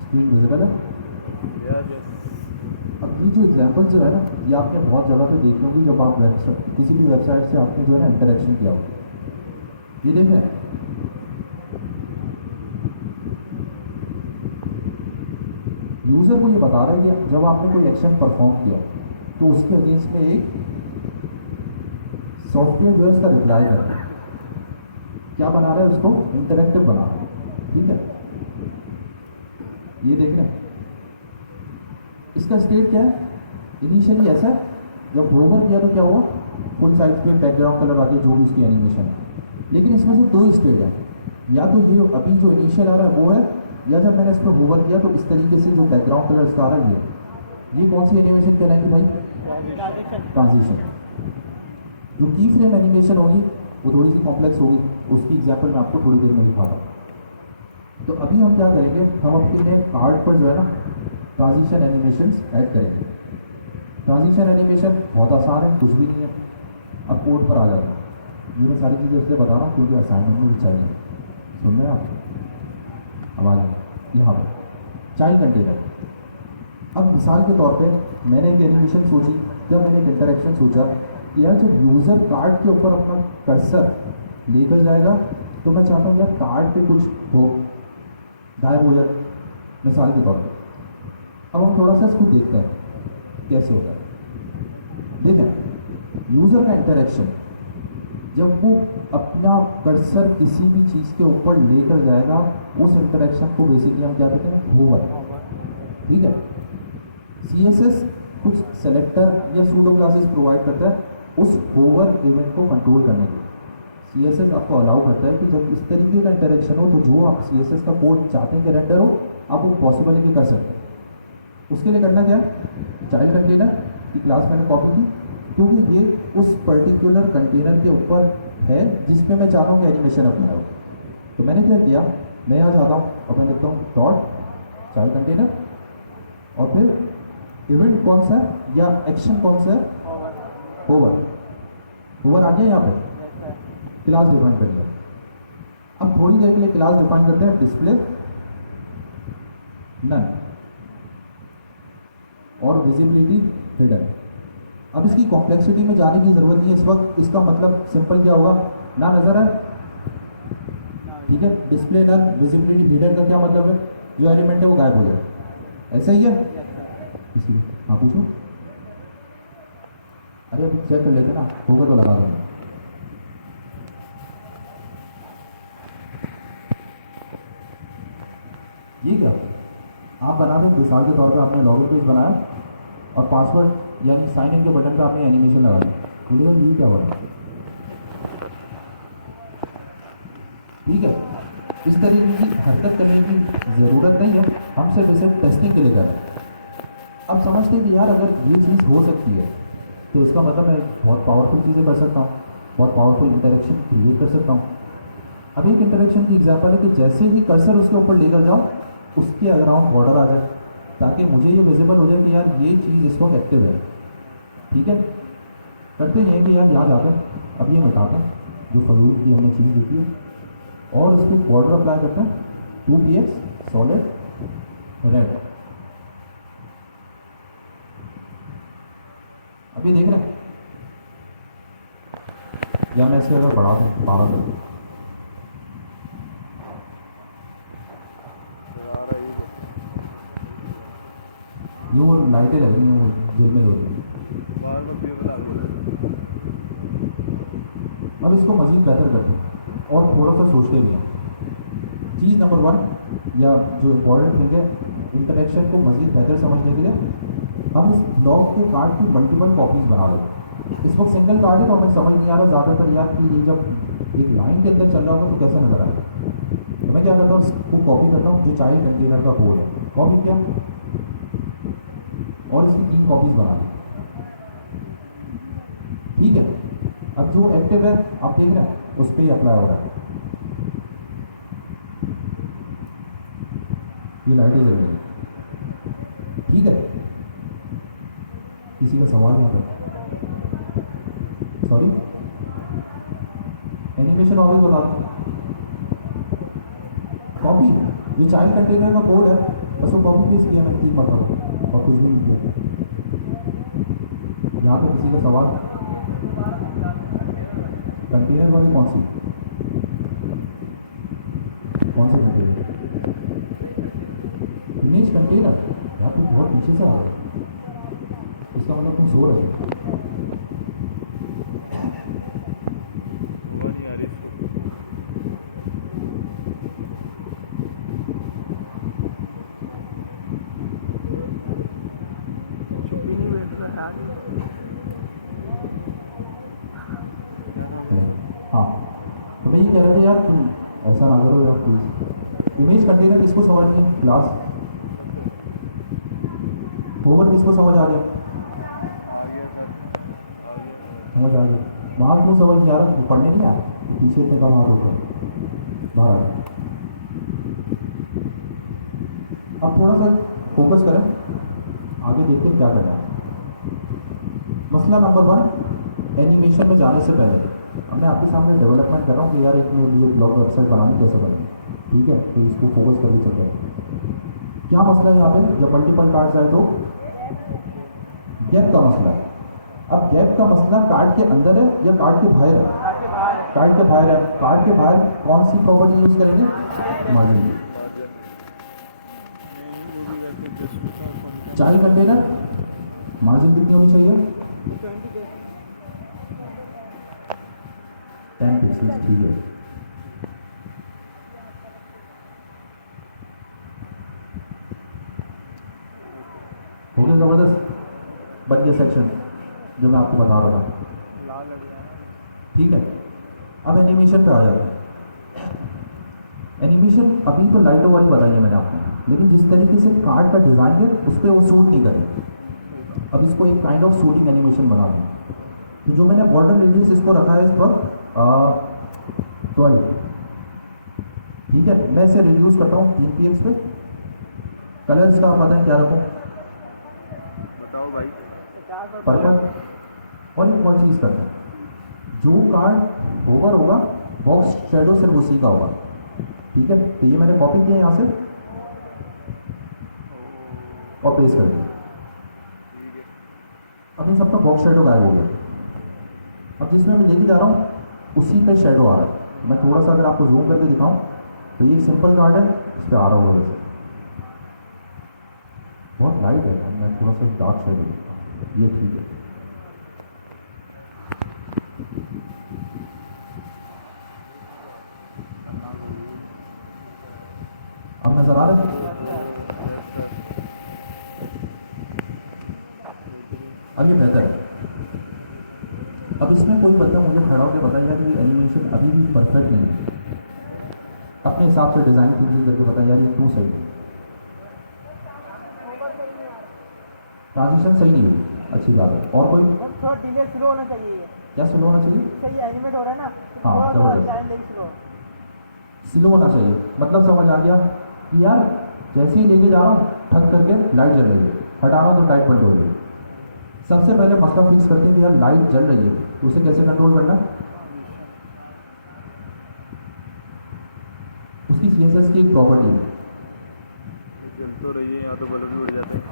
स्क्रीन विजिबल है? अब ये जो एग्जाम्पल जो है ना, ये आपने बहुत जगह पे देख लोगे जब आप वेबसाइट, किसी भी वेबसाइट से आपने जो है ना इंटरेक्शन किया हो। ये देखें, यूज़र को ये बता रहा है कि जब आपने कोई एक्शन परफॉर्म किया तो उसके अगेंस्ट में एक सॉफ्टवेयर जो है उसका रिप्लाई कर रहा है। क्या बना रहा है? उसको इंटरेक्टिव बना रहा है, ठीक है। ये देख रहे हैं, इसका स्टेट क्या है? इनिशियली ऐसा है, जब होवर किया तो क्या हुआ? फुल साइज पे बैकग्राउंड कलर आ गया, जो भी उसकी एनिमेशन है। लेकिन इसमें से दो स्टेट है, या तो ये अभी जो इनिशियल आ रहा है वो है, या जब मैंने इस पर होवर किया तो इस तरीके से जो बैकग्राउंड कलर इसका आ रहा है ये कौन सी एनिमेशन कहलाएगी भाई? ट्रांजिशन। जो की फ्रेम एनिमेशन होगी वो थोड़ी सी कॉम्प्लेक्स होगी, उसकी एग्जाम्पल मैं आपको थोड़ी देर में दिखाता हूँ। तो अभी हम क्या करेंगे, हम अपने कार्ड पर जो है ना ट्रांजिशन एनिमेशंस ऐड करेंगे। ट्रांजिशन एनिमेशन बहुत आसान है, कुछ भी नहीं है। अब कोड पर आ जाता है। ये मैं सारी चीज़ें इसलिए बता रहा हूँ क्योंकि असाइनमेंट में भी चाहिए। सुन रहे हैं आप? अब आ जाए यहाँ पर चाइल्ड कंटेनर। अब मिसाल के तौर पे मैंने एक एनिमेशन सोची, जब मैंने एक इंटरेक्शन सोचा कि यार जब यूज़र कार्ड के ऊपर अपना कर्सर लेकर जाएगा तो मैं चाहता हूँ यार कार्ड पे कुछ हो, गायब हो जाए, मिसाल के तौर पे। अब हम थोड़ा सा इसको देखते हैं कैसे होता है। देखें, यूज़र का इंटरेक्शन जब वो अपना कर्सर किसी भी चीज़ के ऊपर लेकर जाएगा, उस इंटरेक्शन को बेसिकली हम क्या कहते हैं, होवर। ठीक है, CSS कुछ सेलेक्टर या सूडो क्लासेस प्रोवाइड करता है उस होवर इवेंट को कंट्रोल करने के लिए। CSS आपको अलाउ करता है कि जब इस तरीके का इंटरेक्शन हो तो जो आप CSS का कोड चाहते हैं कि रेंडर हो, आप वो पॉसिबल है कि कर सकते हैं। उसके लिए करना क्या है, चाइल्ड कंटेनर की क्लास मैंने कॉपी की, क्योंकि ये उस पर्टिकुलर कंटेनर के ऊपर है जिस पे मैं चाहता हूँ कि एनिमेशन अपना हो। तो मैंने क्या किया, मैं यहाँ जाता हूँ और मैं लिखता हूँ डॉट चाइल्ड कंटेनर और फिर इवेंट कौन सा है या एक्शन कौन सा है, होवर। होवर आ गया यहाँ पे, क्लास डिफाइन कर लिया। अब थोड़ी देर के लिए क्लास डिफाइन करते हैं डिस्प्ले नन और विजिबिलिटी हिडन। अब इसकी कॉम्प्लेक्सिटी में जाने की जरूरत नहीं है इस वक्त। इसका मतलब सिंपल क्या होगा, ना नजर आए, ठीक है। डिस्प्ले नन विजिबिलिटी हिडन का क्या मतलब है, जो एलिमेंट है वो गायब हो जाए, ऐसा ही है। इसलिए हाँ पूछो, अरे अभी चेक कर लेते ना, होगा तो लगा देंगे। ये क्या, आप बना दें, मिसाल के तौर पे आपने लॉगिन पेज बनाया और पासवर्ड यानी साइन इन के बटन पे आपने एनिमेशन लगा दिया, मुझे ये क्या हो रहा है, ठीक है। इस तरीके की हरकत करने की ज़रूरत नहीं है, हम सिर्फ इसे टेस्टिंग के लिए कर रहे हैं। अब समझते हैं कि यार अगर ये चीज़ हो सकती है तो इसका मतलब मैं बहुत पावरफुल चीज़ें कर सकता हूँ, बहुत पावरफुल इंटरेक्शन क्रिएट कर सकता हूँ। अब एक इंटरेक्शन की एग्जांपल है कि जैसे ही कर्सर उसके ऊपर लेकर जाओ, उसके अराउंड बॉर्डर आ जाए, ताकि मुझे ये विजिबल हो जाए कि यार ये चीज़ इस वक्त एक्टिव है, ठीक है। करते हैं कि यार यहाँ जाकर अब ये मिटाते हैं जो फजूल की हमने चीज़ देखी है, और इसको बॉर्डर अप्लाई करते हैं 2px सॉलिड रेड। अभी देख रहे हैं, या मैं इसे अगर बढ़ा दूँ 12 कर दूँ, ये वो लाइटें लग रही हैं वो दिल में हो रही हैं। अब इसको मज़ीद बेहतर करते हैं और थोड़ा सा सोचते भी हैं। चीज़ नंबर 1 या जो इम्पोर्टेंट थिंग है, इंटरेक्शन को मज़ीद बेहतर समझने के लिए हम इस ब्लॉक के कार्ड की मल्टीपल कॉपीज़ बना लें। इस वक्त सिंगल कार्ड है तो हमें समझ नहीं आ रहा ज़्यादातर यार कि ये जब एक लाइन के अंदर चल रहा होगा तो कैसे नज़र आएगा। तो मैं क्या करता हूँ, इसको कॉपी करता हूँ जो चाइल्ड कंटेनर का कोड है, कॉपी किया और इसकी 3 कॉपीज़ बना ली, ठीक है। अब जो एक्टिव है आप देख रहे हैं उस पर ही अप्लाई हो रहा है, ये लाइटें जल रही है, ठीक है। किसी का सवाल यहाँ पर, सॉरी एनिमेशन ऑलवेज बता दूँ, कॉपी ये चाइल्ड कंटेनर का कोड है, बस वो कॉपी पेस्ट किया मैंने 3 मरतबा और कुछ भी नहीं किया। यहाँ पे किसी का सवाल, कंटेनर वाली कौन सी कंटेनर, इमेज कंटेनर, यार तुम बहुत पीछे से आ रहे हो, इसका मतलब तुम सो रहे हो। हाँ तो मैं ये कह रहा था यार तुम ऐसा ना करो यार प्लीज़। इमेज कंटेनर किसको समझ नहीं, क्लास ओवर किसको समझ आ गया, समझ आ गया, बाहर क्यों समझ नहीं आ रहा, पढ़ने नहीं आया, पीछे इतने कम आ रहा, बाहर आ गया। अब थोड़ा सा फोकस करें, आगे देखते हैं क्या करना है। मसला नंबर 1, एनिमेशन में जाने से पहले अब मैं आपके सामने डेवलपमेंट कर रहा हूँ कि यार एक मुझे ब्लॉग वेबसाइट बनानी कैसे बनी, ठीक है। तो इसको फोकस करके चलते हैं। क्या मसला है यहाँ पे, जब मल्टीपल कार्ड्स आए तो गैप का मसला है। अब गैप का मसला कार्ड के अंदर है या कार्ड के बाहर है, कार्ड के बाहर है। कार्ड के बाहर कौन सी प्रॉपर्टी यूज़ करेंगे, मार्जिन। चाइल्ड कंटेनर मार्जिन कितनी होनी चाहिए? 20 के 10 पिक्सल्स, ठीक है। हो गया ज़बरदस्त, बन गया सेक्शन जो मैं आपको बता रहा था, लाल लग रहा है। ठीक है। अब एनिमेशन पे आ जाते हैं। एनिमेशन अभी तो लाइटों वाली बताई है मैंने आपको, लेकिन जिस तरीके से कार्ड का डिज़ाइन है उस पर वो सूट नहीं करे। अब इसको एक काइंड ऑफ शूटिंग एनिमेशन बना दूँ, तो जो मैंने बॉर्डर रेडियस इसको रखा है इस पर 12, ठीक है। मैं इसे रिड्यूस करता हूँ 3 px पे। कलर इसका पता है क्या रखूँ? बताओ भाई। 50 और पर्पल। और एक और चीज़ करते हैं, जो कार्ड ओवर होगा बॉक्स शेडो सिर्फ उसी का होगा, ठीक है। तो ये मैंने कॉपी किया यहाँ से और पेस्ट कर दिया। अब इन सबका बॉक्स शेडो गायब हो गया। अब जिसमें मैं लेके जा रहा हूँ उसी पे शेडो आ रहा है। मैं थोड़ा सा अगर आपको जूम करके दिखाऊं तो ये सिंपल कार्ड है, इस पर आ रहा होगा वैसे, बहुत लाइट है। मैं थोड़ा सा डार्क शेडो देता हूँ, ये ठीक है। अब नजर आ रहा है? अब ये बेहतर है। अब इसमें कोई बंदा मुझे खड़ा होकर बताएगा कि एनिमेशन अभी भी परफेक्ट नहीं है, अपने हिसाब से डिज़ाइन कीजिए करके बताइए यार ये क्यों सही है। ट्रांजिशन सही नहीं है, अच्छी बात है। और कोई बस थोड़ा डिले स्लो होना चाहिए ये। क्या स्लो होना चाहिए? सही एनिमेट हो रहा है ना, हाँ, थोड़ा सा जबरदस्त। टाइम लेके स्लो। स्लो होना चाहिए, मतलब समझ आ गया कि यार जैसे ही लेके जा रहा हूँ ठक करके लाइट जल रही है, हटा रहा हूँ तो लाइट बंद हो रही है। सबसे पहले मसला फिक्स करते हैं कि यार लाइट जल रही है तो उसे कैसे कंट्रोल करना। उसकी CSS की एक प्रॉपर्टी है, जल तो रही है, यहाँ तो बल्ब भी उड़ जाते हैं।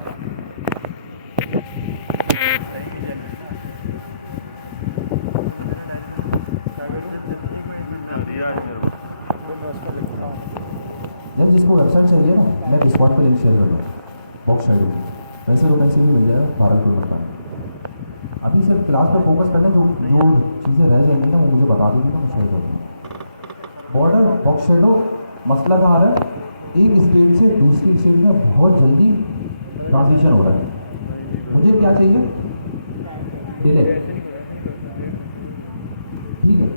यार जिसको वेबसाइट चाहिए ना, मैं डिस्कॉर्ड पर लिंक शेयर कर दूँ बॉक्स शेडो, वैसे तो पैसे भी मिल जाएगा भारतपुर में। अभी सिर्फ क्लास पर फोकस करना, जो जो चीज़ें रह जाएंगी ना वो मुझे बता दीजिए तो मैं शेयर कर दूँ। बॉर्डर बॉक्स शेडो मसला कहाँ आ रहा है, एक स्टेट से दूसरी स्टेट में बहुत जल्दी ट्रांजिशन हो रहा है। मुझे क्या चाहिए? डिले, ठीक है।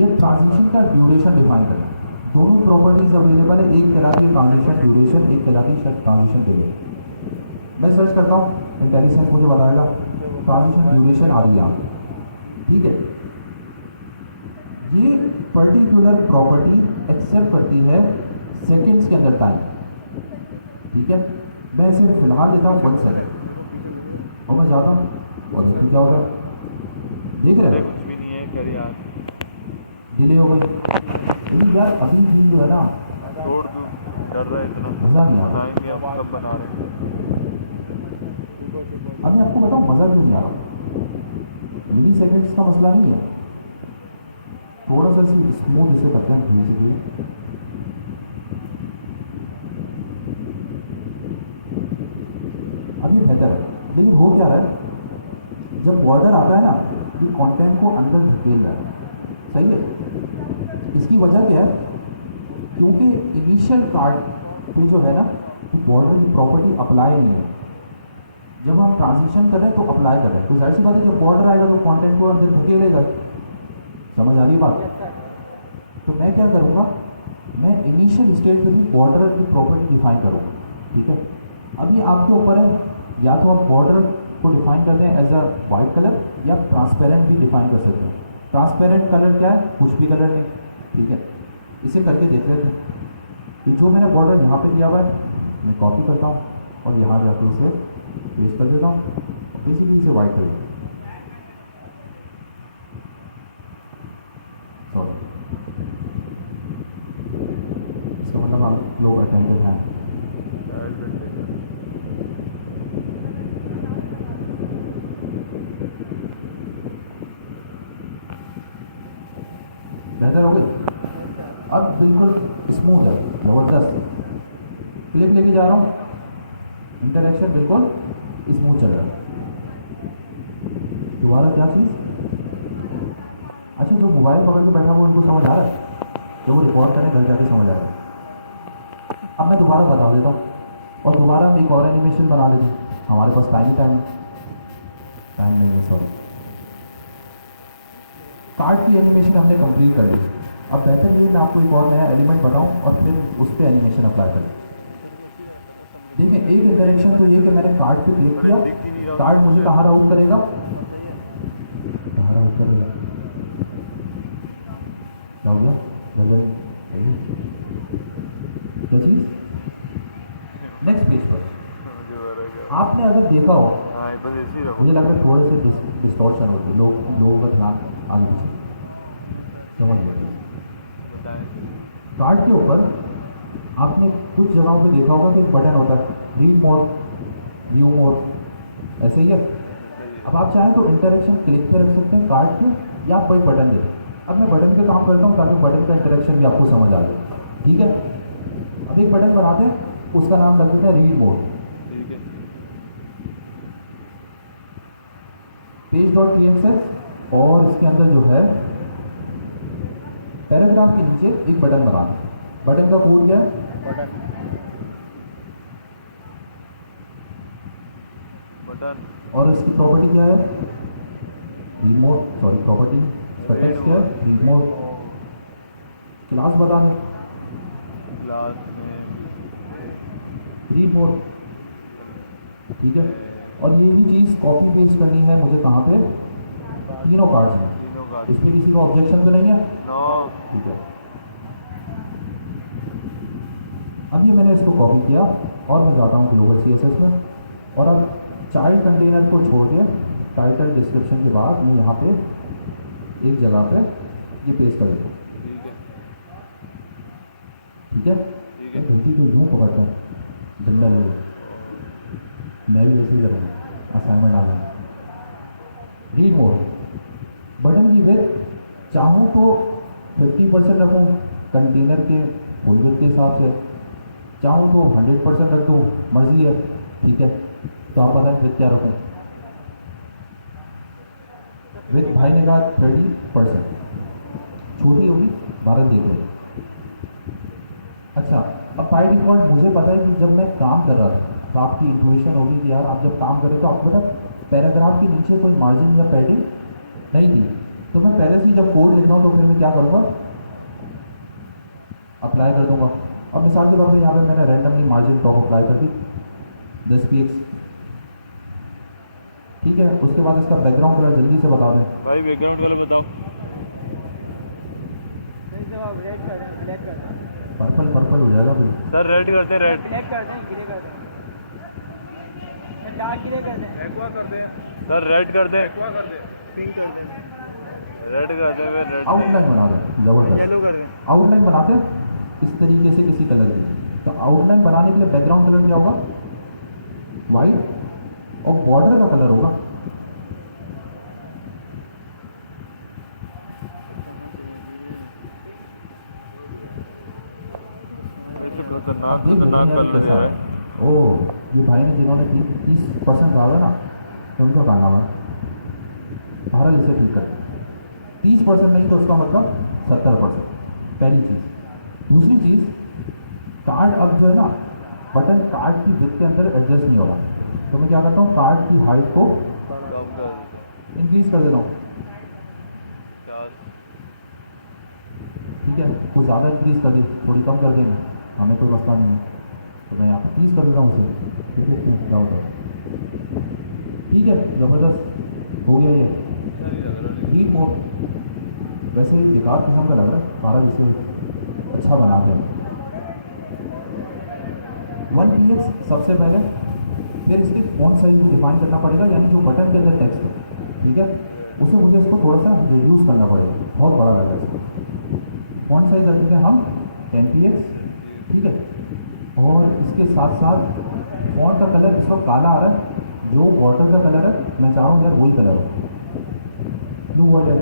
ये ट्रांजिशन का ड्यूरेशन डिफाइन करना, दोनों प्रॉपर्टीज अवेलेबल है, एक कहलाती है ट्रांजिशन ड्यूरेशन, एक कहलाती है ट्रांजिशन डिले। मैं सर्च करता हूँ, इंटेलिजेंस मुझे बताएगा ट्रांजिशन ड्यूरेशन आ रही है यहाँ, ठीक है। ये पर्टिकुलर प्रॉपर्टी एक्सेप्ट करती है सेकंड्स के अंदर टाइम, ठीक है। मैं इसे फिलहाल देता हूँ 1 सेकंड और मैं जाता हूँ और देखिए क्या होगा। देख रहे अरे हैं कुछ भी नहीं है, कर यार। डिले हो गई, लेकिन यार अभी भी जो है ना छोड़ दो, डर रहा है इतना। मज़ा नहीं आ रहा। टाइम हम कब बना रहे हैं। अभी आपको बताऊँ मज़ा क्यों नहीं आ रहा, मिली सेकेंड्स का मसला नहीं है, थोड़ा सा स्मूथ इसे करते हैं धीरे धीरे। अब ये बेहतर है, लेकिन हो क्या रहा है, जब बॉर्डर आता है ना ये कंटेंट को अंदर धकेल रहा है, सही है। इसकी वजह क्या है, क्योंकि इनिशियल कार्ड पे जो है ना बॉर्डर की प्रॉपर्टी अप्लाई नहीं है। जब आप ट्रांजिशन कर रहे हैं तो अप्लाई कर रहे हैं, तो जाहिर सी बात है जब बॉर्डर आएगा तो कंटेंट को अंदर धकेलेगा। समझ आ रही है बात? तो मैं क्या करूँगा, मैं इनिशियल स्टेज में भी बॉर्डर की प्रॉपर्टी डिफाइन करूँगा, ठीक है। अब ये आपके ऊपर है, या तो आप बॉर्डर को डिफाइन कर लें एज अ वाइट कलर या ट्रांसपेरेंट भी डिफाइन कर सकते हैं। ट्रांसपेरेंट कलर क्या है, कुछ भी कलर नहीं, ठीक है। इसे करके देख लेते हैं कि जो मैंने बॉर्डर यहाँ पे दिया हुआ है मैं कॉपी करता हूँ और यहाँ जाके इसे पेस्ट कर देता हूँ और बेसिकली इसे वाइट कर देता हूँ। सॉरी, इसका मतलब आप लोग अटेंडेड हैं। बेहतर हो गई, अब बिल्कुल स्मूथ है, ज़बरदस्त। क्लिप लेके जा रहा हूँ, इंटरेक्शन बिल्कुल स्मूथ चल रहा है। दोबारा क्या चीज़? अच्छा, जो मोबाइल पकड़ के बैठा हुआ उनको समझ आ रहा है, जो वो रिकॉर्ड करने घर जाके समझ आ रहा है। अब मैं दोबारा बता देता हूँ और दोबारा हम एक और एनिमेशन बना लेंगे। हमारे पास टाइम नहीं है, सॉरी। कार्ड की एनिमेशन हमने कंप्लीट कर ली। अब बेहतर ये मैं आपको एक और नया एलिमेंट बताऊँ और फिर उस पर एनिमेशन अप्लाई करें। देखिए, एक इंटरेक्शन तो ये कि मैंने कार्ड पे क्लिक किया, कार्ड मुझे कहाँ राउट करेगा, क्या हो गया गड़बड़? क्या चीज़? नेक्स्ट पेज पर आपने अगर देखा हो, हाँ बस ऐसे ही रखो। मुझे लग रहा है थोड़े से डिस्टॉर्शन होती है, लोगों का ध्यान आगे पीछे समझ गए। कार्ड के ऊपर आपने कुछ जगहों पे देखा होगा कि एक बटन होता है, रीड मोड, व्यू मोड, ऐसे ही है। अब आप चाहें तो इंटरेक्शन क्लिक पे रख सकते हैं कार्ड के, या आप कोई बटन दे। अब मैं बटन पे काम करता हूँ ताकि बटन का इंटरेक्शन भी आपको समझ आ जाए, ठीक है। अब एक बटन बनाते हैं, उसका नाम रख देते हैं रीड मोड। ठीक है। page.txs और इसके अंदर जो है पैराग्राफ के नीचे एक बटन बनाना। बटन का कोड क्या है? बटन और इसकी प्रॉपर्टी क्या है? रिमोट, सॉरी प्रॉपर्टी, इसका टेक्स्ट क्या है? रिमोट। क्लास बता दें, क्लास में रिमोट, ठीक है। और ये ही चीज़ कॉपी पेस्ट करनी है मुझे कहाँ पे? तीनों कार्ड्स में। तीनों का इसमें किसी को ऑब्जेक्शन तो नहीं है? नो। ठीक है। अब ये मैंने इसको कॉपी किया और मैं जाता हूँ ग्लोबल CSS में, और अब चाइल्ड कंटेनर को छोड़ के टाइटल डिस्क्रिप्शन के बाद मैं यहाँ पे एक जगह पे ये पेस्ट कर देता हूँ, ठीक है। ठीक है। ठीक है। घंटी को यूँ पकड़ता हूँ, डंडा ले, मैं भी वैसे ही करूँगा, असाइनमेंट आ गया। रीड मोड, बटन की विड्थ चाहूँ तो 50% रखूँ कंटेनर के फुल विड्थ के हिसाब से, चाहूँ तो 100% रख दूँ, मर्जी है, ठीक है। तो आप बताएं विड्थ क्या रखूँ? विड्थ भाई ने कहा 30%, छोटी होगी 12 देख रहे। अच्छा, अब बाय डिफॉल्ट मुझे पता है कि जब मैं काम कर रहा था तो आपकी इंट्यूशन होगी कि यार आप जब काम करें तो आपको पता पैराग्राफ के नीचे कोई मार्जिन या पैडिंग नहीं थी, तो मैं पहले से ही जब कोड लिख रहा हूँ तो फिर मैं क्या करूँगा? अप्लाई कर दूँगा। अब मिसाल के तौर पर यहाँ पे मैंने रैंडमली मार्जिन टॉप अप्लाई कर दी 10 px, ठीक है। उसके बाद इसका बैकग्राउंड कलर जल्दी से बता दें। भाई बैकग्राउंड कलर बताओ। जब आप रेड कर दें, ब्लैक कर दें, पर्पल पर्पल हो जाएगा फिर। सर रेड करते रेड। ब्लैक कर दें, ग्रे कर दें, डार्क ग्रे कर दें, एक्वा कर दे। सर रेड कर दे। एक्वा कर दे। पिंक कर दे। रेड कर दे फिर रेड। आउटलाइन बना दें, जबरदस्त येलो कर दे। आउटलाइन बनाते हैं इस तरीके से किसी कलर की। तो आउटलाइन बनाने के लिए बैकग्राउंड कलर क्या होगा? वाइट, और बॉर्डर का कलर होगा खतरनाक नहीं, खतरनाक नहीं, कलर कैसा है। है? ओह, ये भाई ने जिन्होंने 30% कहा था ना, तो उनका कहना हुआ भारत इसे ठीक कर 30% नहीं तो उसका मतलब 70%, पहली चीज़। दूसरी चीज़, कार्ड अब जो है ना, बटन कार्ड की विड्थ के अंदर एडजस्ट नहीं हो रहा, तो मैं क्या करता हूँ, कार्ड की हाइट को कम कर। इंक्रीज कर देता हूँ, ठीक है। कुछ ज़्यादा इंक्रीज कर दी, थोड़ी कम कर देंगे, हमें कोई मसला नहीं है। तो मैं यहाँ पर 30 कर देता हूँ उसे, क्या होता है? ठीक है, ज़बरदस्त हो गया ये। रीड मोड वैसे ही बेकार किस्म का लग रहा है, 12 इसे अच्छा बना दें। 1px सबसे पहले, फिर इसके फॉन्ट साइज को डिफाइन करना पड़ेगा, यानी जो बटन के अंदर टेक्स्ट है, ठीक है, उसे मुझे इसको थोड़ा सा रिड्यूस करना पड़ेगा, बहुत बड़ा लग रहा है इसको। फॉन्ट साइज रखेंगे हम 10px, ठीक है। और इसके साथ साथ फॉन्ट का कलर इस वक्त काला आ रहा है, जो बॉर्डर का कलर है मैं चाह रहा हूँ यार वही कलर हो, ब्लू बॉर्डर।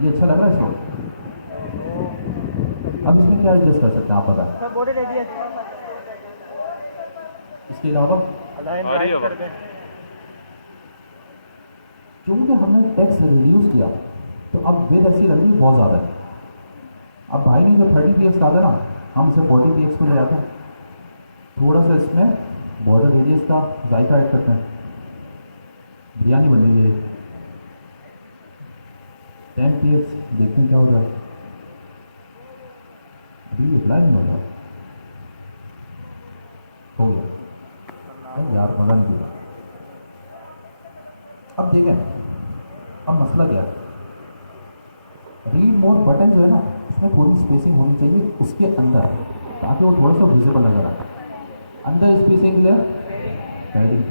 ये अच्छा लग रहा है इसको। अब इसमें क्या एडजस्ट कर सकते हैं आप बताएं? सर बॉर्डर रेडियस इसके अलावा अलाइन आ रही है राइट कर दें। क्योंकि हमने टैक्स रिड्यूस किया तो अब वेद ऐसी लग रही है बहुत ज़्यादा है। अब भाई ने जो 30 px डाला ना, हम इसे 40 px को ले जाते हैं, थोड़ा सा इसमें बॉर्डर रेडियस का जायका ऐड करते हैं, बिरयानी बन रही है। 10 px देखते हैं क्या हो जाए। अभी अप्लाई नहीं हो रहा, हो गया। अरे यार मज़ा नहीं किया। अब देखें, अब मसला क्या है, रीड मोर बटन जो है ना, उसमें थोड़ी स्पेसिंग होनी चाहिए उसके अंदर, ताकि वो थोड़ा सा विजिबल नजर आए। अंदर स्पेसिंग है पैडिंग,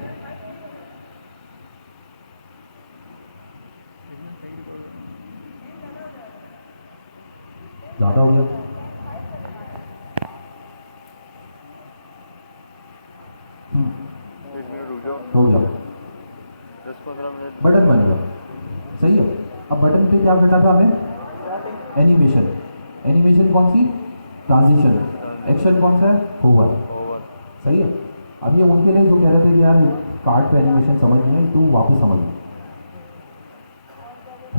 ज़्यादा हो गया। एक मिनट रुक जाओ, हो गया, 10-15 मिनट। बटन बन गया, सही है। अब बटन पे क्या करना था हमें? एनिमेशन। एनिमेशन कौन सी? ट्रांजिशन। एक्शन कौन सा है? होवर। ओवर। सही है। अब ये उनके लिए जो कह रहे थे कि यार कार्ड पे एनिमेशन समझ नहीं है, तो वापस समझ।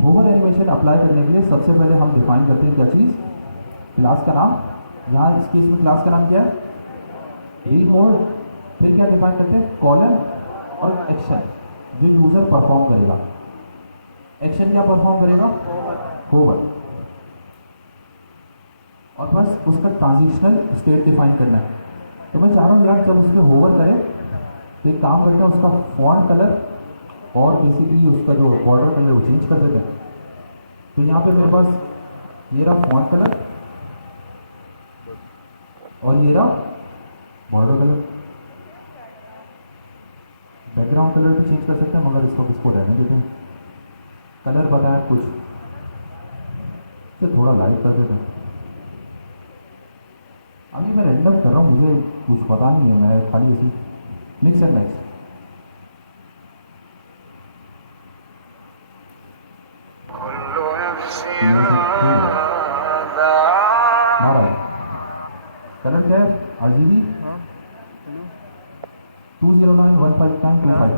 होवर एनिमेशन अप्लाई करने के लिए सबसे पहले हम डिफाइन करते हैं क्या चीज़? क्लास का नाम। यहाँ इस केस में क्लास का नाम क्या है? Read mode. फिर क्या डिफाइन करते हैं? कॉलम और एक्शन जो यूज़र परफॉर्म करेगा। एक्शन क्या परफॉर्म करेगा? होवर। और बस उसका ट्रांजिशनल स्टेट डिफाइन करना है। तो मैं चाह रहा हूँ यार जब उसमें होवर करें तो एक काम करते हैं, उसका फॉन्ट कलर और बेसिकली उसका जो बॉर्डर कलर वो चेंज कर देते हैं। तो यहाँ पे मेरे पास ये रहा फॉन्ट कलर और ये रहा बॉर्डर कलर। बैकग्राउंड कलर भी चेंज कर सकते हैं, मगर इसको रहने देते हैं। कलर बताया कुछ तो थोड़ा लाइट कर देते हैं। अभी मैं रेंडम कर रहा हूँ, मुझे कुछ पता नहीं है, मैं खाली इसी मिक्स एंड मैच। कलर क्या है? RGB 209159259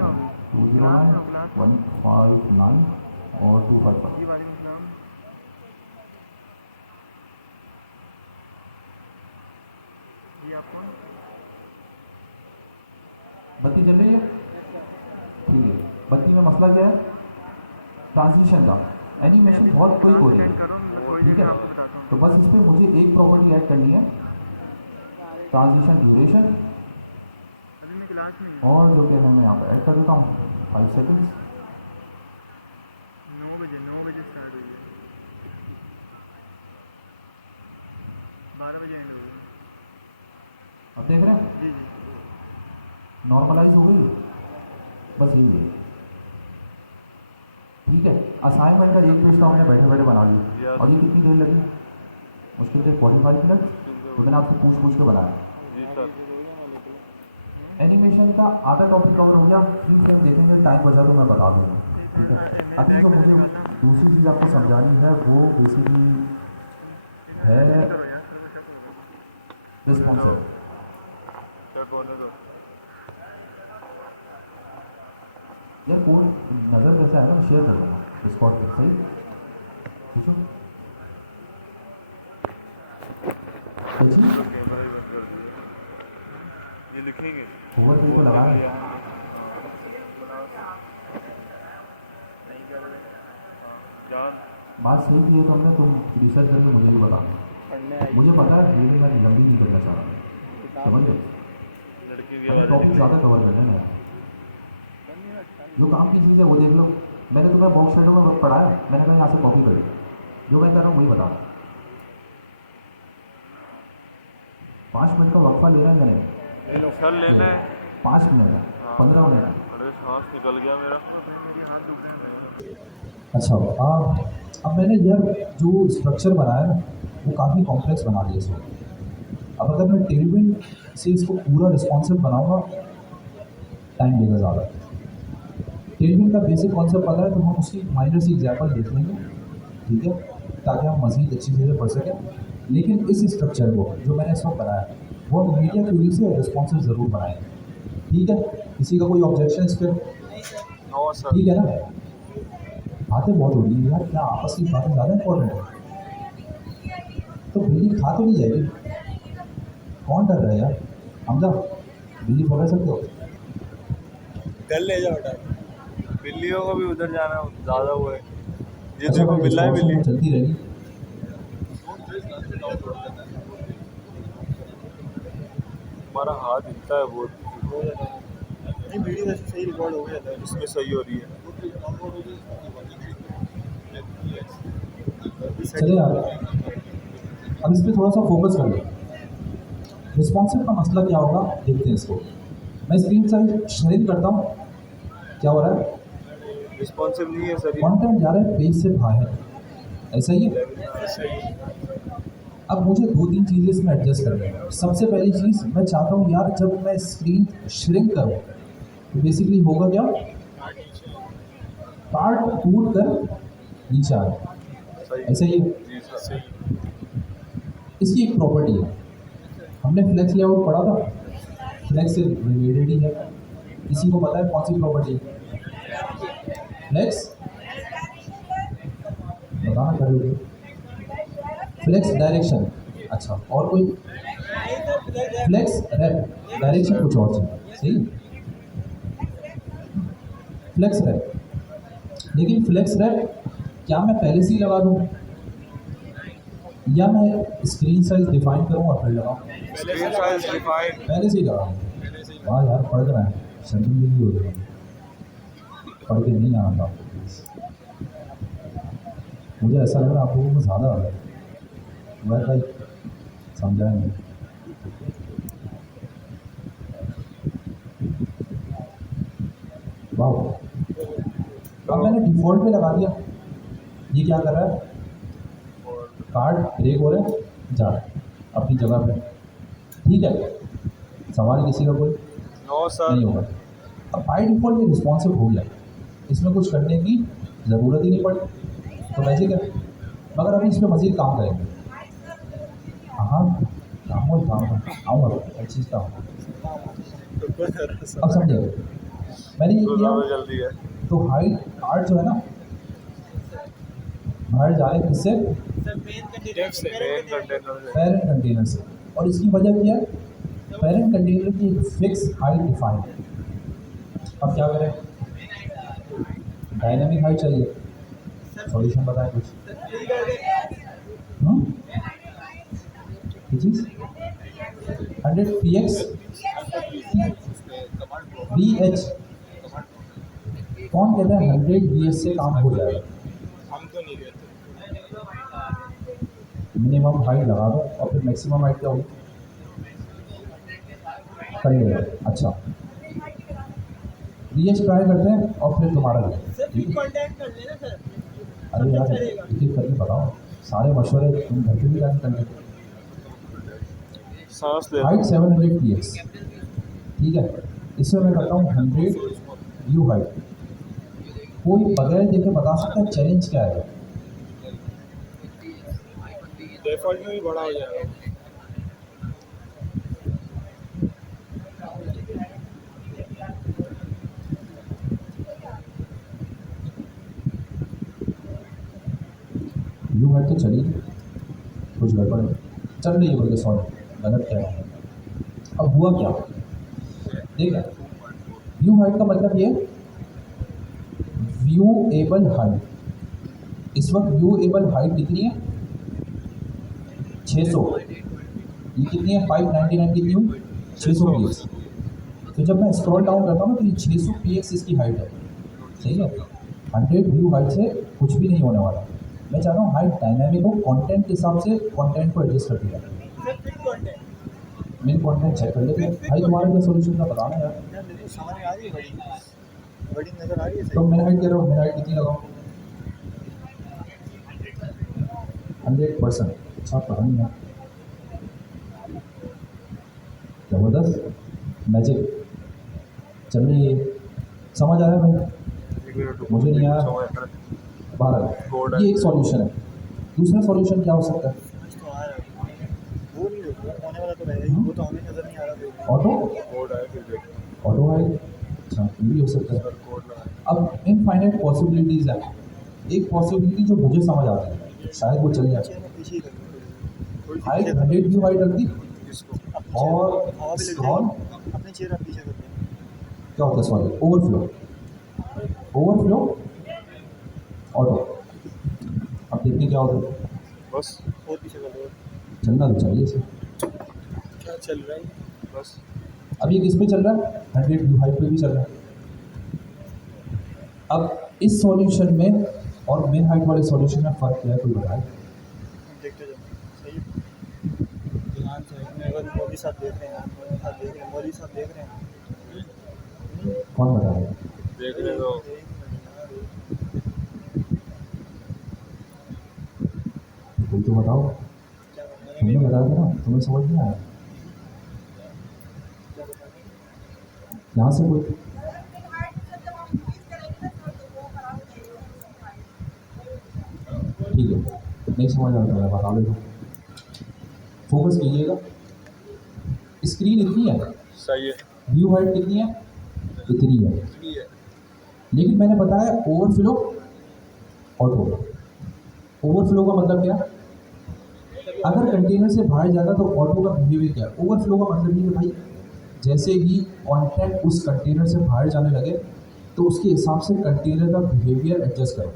2091559 और 255। बत्ती जल रही है? ठीक है। बत्ती में मसला क्या है? ट्रांसमिशन का। एनिमेशन बहुत क्विक हो रही है, ठीक है। तो बस इस पर मुझे एक प्रॉपर्टी ऐड करनी है, ट्रांजिशन ड्यूरेशन, और जो क्या है मैं यहाँ पर ऐड कर देता हूँ 5 सेकेंड्स। 9 बजे स्टार्ट हुई है, 12 बजे एंड होगी। अब देख रहे हैं जी जी नॉर्मलाइज हो गई, बस यही है, ठीक है। असाइनमेंट का एक पेज तो हमने बैठे बैठे बना लिया, और ये कितनी देर लगी? मुश्किल से 45 मिनट। तो मैंने आपसे पूछ के बनाया। जी सर। एनिमेशन का आधा टॉपिक कवर हो गया। फ्री फ्रेम देखेंगे, टाइम बचा तो मैं बता दूँगा, ठीक है। अभी जो मुझे दूसरी चीज़ आपको समझानी है वो बेसिकली है रिस्पॉन्सिव। चेक होने दो। यार कोई नज़र जैसा है ना, शेयर कर दूँगा डिस्कॉर्ड पर, सही पूछो। जी कैमरा ही बंद कर दिया। ये लिखेंगे ओवर पे को लगाया। जान। बात सही की है तो हमने, तुम रिसर्च करके मुझे भी बता। मुझे पता है ये मैं लंबी नहीं करना चाह रहा, समझ गए। लड़की की मैंने आवाज़ टॉपिक ज़्यादा कवर करना है, जो काम की चीज़ है वो देख लो। मैंने तुम्हें बॉक्स शेडो में पढ़ाया, मैंने कहा यहाँ से कॉपी कर ली, जो मैं कर रहा हूँ वही बता। 5 मिनट का वक्फा ले रहा है मैंने, सर लेना है। 5 मिनट 15 मिनट। अरे सांस निकल गया मेरा। अच्छा अब मैंने यार जो स्ट्रक्चर बनाया ना वो काफ़ी कॉम्प्लेक्स बना दिया इसको। अब अगर मैं टेलविंड से इसको पूरा रिस्पॉन्सिव बनाऊंगा टाइम लेगा ज़्यादा। टेलविंड का बेसिक कॉन्सेप्ट पता है तो हम उसकी माइनर सी एग्जाम्पल देख लेंगे, ठीक है, ताकि हम मज़ीद अच्छी चीज़ें पढ़ सकें। लेकिन इस स्ट्रक्चर को जो मैंने इस वक्त बनाया वो मीडिया क्यूरी से रिस्पॉन्सिव ज़रूर बनाए। ठीक है, किसी का कोई ऑब्जेक्शन इस पर? No sir. ठीक है ना, बातें बहुत हो रही है यार, क्या आपस की बातें ज़्यादा इंपॉर्टेंट है? तो बिल्ली खा तो नहीं जाएगी? कौन डर रहा है यार? हमजा, बिल्ली पकड़ सकते हो? घर ले जाओ बेटा। बिल्लियों को भी उधर जाना ज़्यादा हुआ है। ये अच्छा देखो भाई, बिल्ला है discussion बिल्ली। तो चलती रहेगी। हमारा हाथ हिलता है बहुत। नहीं वीडियो वैसे सही रिकॉर्ड हो गया था, इसमें सही हो रही है। चले यार, अब इस पर थोड़ा सा फोकस कर लें। रिस्पॉन्सिव का मसला क्या होगा देखते हैं इसको। मैं स्क्रीन साइज श्रिंक करता हूँ, क्या हो रहा है? रिस्पॉन्सिव नहीं है सर ये। कंटेंट जा रहा है पेज से बाहर, ऐसा ही है। अब मुझे 2-3 चीज़ें इसमें एडजस्ट करनी है। सबसे पहली चीज़ मैं चाहता हूँ यार, जब मैं स्क्रीन श्रिंक करूँ तो बेसिकली होगा क्या, पार्ट टूट कर नीचे आ रहा है, ऐसा ही है। जी सर। इसकी एक प्रॉपर्टी है, हमने फ्लेक्स लेआउट पढ़ा था, फ्लेक्स से रिलेटेड ही है। किसी को पता है कौन सी प्रॉपर्टी है? फ्लेक्स बताना कर लीजिए। फ्लेक्स डायरेक्शन, अच्छा और कोई? फ्लेक्स रैप, डायरेक्शन कुछ और चीज़, सही। फ्लेक्स रैप, लेकिन फ्लेक्स रैप क्या मैं पहले से ही लगा दूँ या मैं स्क्रीन साइज डिफाइन करूँ और फिर लगाऊँ? Screen size define. पहले से ही लगाऊँ। हाँ यार, पढ़ रहा है, शर्मिंदगी हो जाएगी, पढ़ के नहीं आना था। मुझे ऐसा लग रहा है आप लोगों को ज़्यादा आ रहा है, वह भाई समझाया नहीं। वाह, अब मैंने डिफ़ॉल्ट पे लगा दिया। ये क्या कर रहा है? कार्ड ब्रेक हो रहा है, जा रहा है अपनी जगह पे। ठीक है, सवाल किसी का कोई नो सर। नहीं होगा। अब बाई डिफ़ॉल्ट ये रिस्पॉन्सिव हो गया, इसमें कुछ करने की ज़रूरत ही नहीं पड़ी, तो मैजिक है। मगर अभी इस पर मज़ीद काम करेंगे। हाँ, काम आऊँगा, हर चीज़ का। अब समझे, मैंने ये किया जल्दी है। तो हाइट आर्ट जो है ना, बाहर जा रहे हैं किससे? मेन कंटेनर से। पेरेंट कंटेनर से। और इसकी वजह क्या है? पेरेंट कंटेनर की एक फिक्स हाइट डिफाइन। अब क्या करें? डायनामिक हाइट चाहिए, सॉल्यूशन बताएं कुछ। चीज़ 100 px bh, कौन कहता है 100 bh से काम हो जाएगा? हम तो नहीं कहते। मिनिमम हाइट लगा दो और फिर मैक्सिमम हाइट क्या होगी? कर लेगा। अच्छा, bh ट्राई करते हैं और फिर तुम्हारा भी। अरे यार, एक करके बताओ, सारे मशवरे तुम घर पे भी जाके कर लेते। सांस ले। हाइट 700 px, ठीक है। इसमें मैं करता हूँ 100 व्यू हाइट। कोई बगैर देखे बता सकता है चैलेंज क्या है? डिफॉल्ट में भी बड़ा हो जाएगा। व्यू हाइट तो चली, कुछ गड़बड़ है, चल रही है बोल के, सॉरी गलत कह रहा हूँ। अब हुआ क्या, देखा? व्यू हाइट का मतलब ये व्यू एबल हाइट। इस वक्त व्यू एबल हाइट कितनी है? 600। ये कितनी है? 599 कितनी हुई? 600 px। तो जब मैं स्क्रॉल डाउन करता हूँ तो ये 600 px इसकी हाइट है, सही है। 100 व्यू हाइट से कुछ भी नहीं होने वाला। मैं चाहता हूँ हाइट डायनामिक हो, कंटेंट के हिसाब से कंटेंट को एडजस्ट कर दिया। मेरे कंटेंट चेक कर लेते हैं भाई, तुम्हारा क्या सोल्यूशन था बताना यार। समझ में आ रही है बड़ी नजर आ रही है। तो मेरा हाइट कह रहा हूँ, मेरा हाइट कितनी लगाऊँ? 100%। अच्छा, पता नहीं यार, ज़बरदस्त मैजिक चल रही है। समझ आया भाई? मुझे नहीं आया। 12। ये एक सॉल्यूशन है। दूसरा सॉल्यूशन क्या हो सकता है? होने वाला तो रहेगा ही, वो तो हमें नज़र नहीं आ रहा फिर भी। ऑटो कोड आया फिर देखते हैं। ऑटो है, अच्छा ये भी हो सकता है। सर कोड लगा अब इनफाइनाइट पॉसिबिलिटीज़ है, एक पॉसिबिलिटी जो मुझे समझ आती है शायद वो चल जाए। पीछे में पीछे ही कर थोड़ी सी हाइट पीछे कर 100 व्यू हाइट रख दी इसको और हवा भी लग स्क्रॉल जाएगी, अपने चेहरा पीछे कर दें। क्या होता है सॉरी ओवरफ्लो, ओवरफ्लो ऑटो। अब देखते हैं क्या होता है, बस और पीछे कर दो। चलना तो चाहिए इसे। क्या चल रहा है बस। अब ये किस पे चल रहा है, 100 व्यू हाइट पे भी चल रहा है। अब इस सॉल्यूशन में और मेन हाइट वाले सॉल्यूशन में फ़र्क क्या है कोई बताए? देखते जाओ सही है। ध्यान से अगर मौलवी साहब देख रहे हैं, मौलवी साहब देख रहे हैं, मौलवी साहब देख रहे हैं। कौन बता रहा है? देख रहे हो तुम तो बताओ, तुमने बताया था ना, तुम्हें समझ नहीं आया? यहाँ से कोई ठीक है, नहीं समझ आ रहा है बता दो, फोकस कीजिएगा। स्क्रीन इतनी है, सही है। व्यू हाइट कितनी है, इतनी है, इतनी है। लेकिन मैंने बताया ओवरफ्लो ऑटो। ओवरफ्लो का मतलब क्या, अगर कंटेनर से बाहर जाता तो ऑटो का बिहेवियर क्या है? ओवरफ्लो का मतलब ये है भाई जैसे ही कंटेंट उस कंटेनर से बाहर जाने लगे तो उसके हिसाब से कंटेनर का बिहेवियर एडजस्ट करो।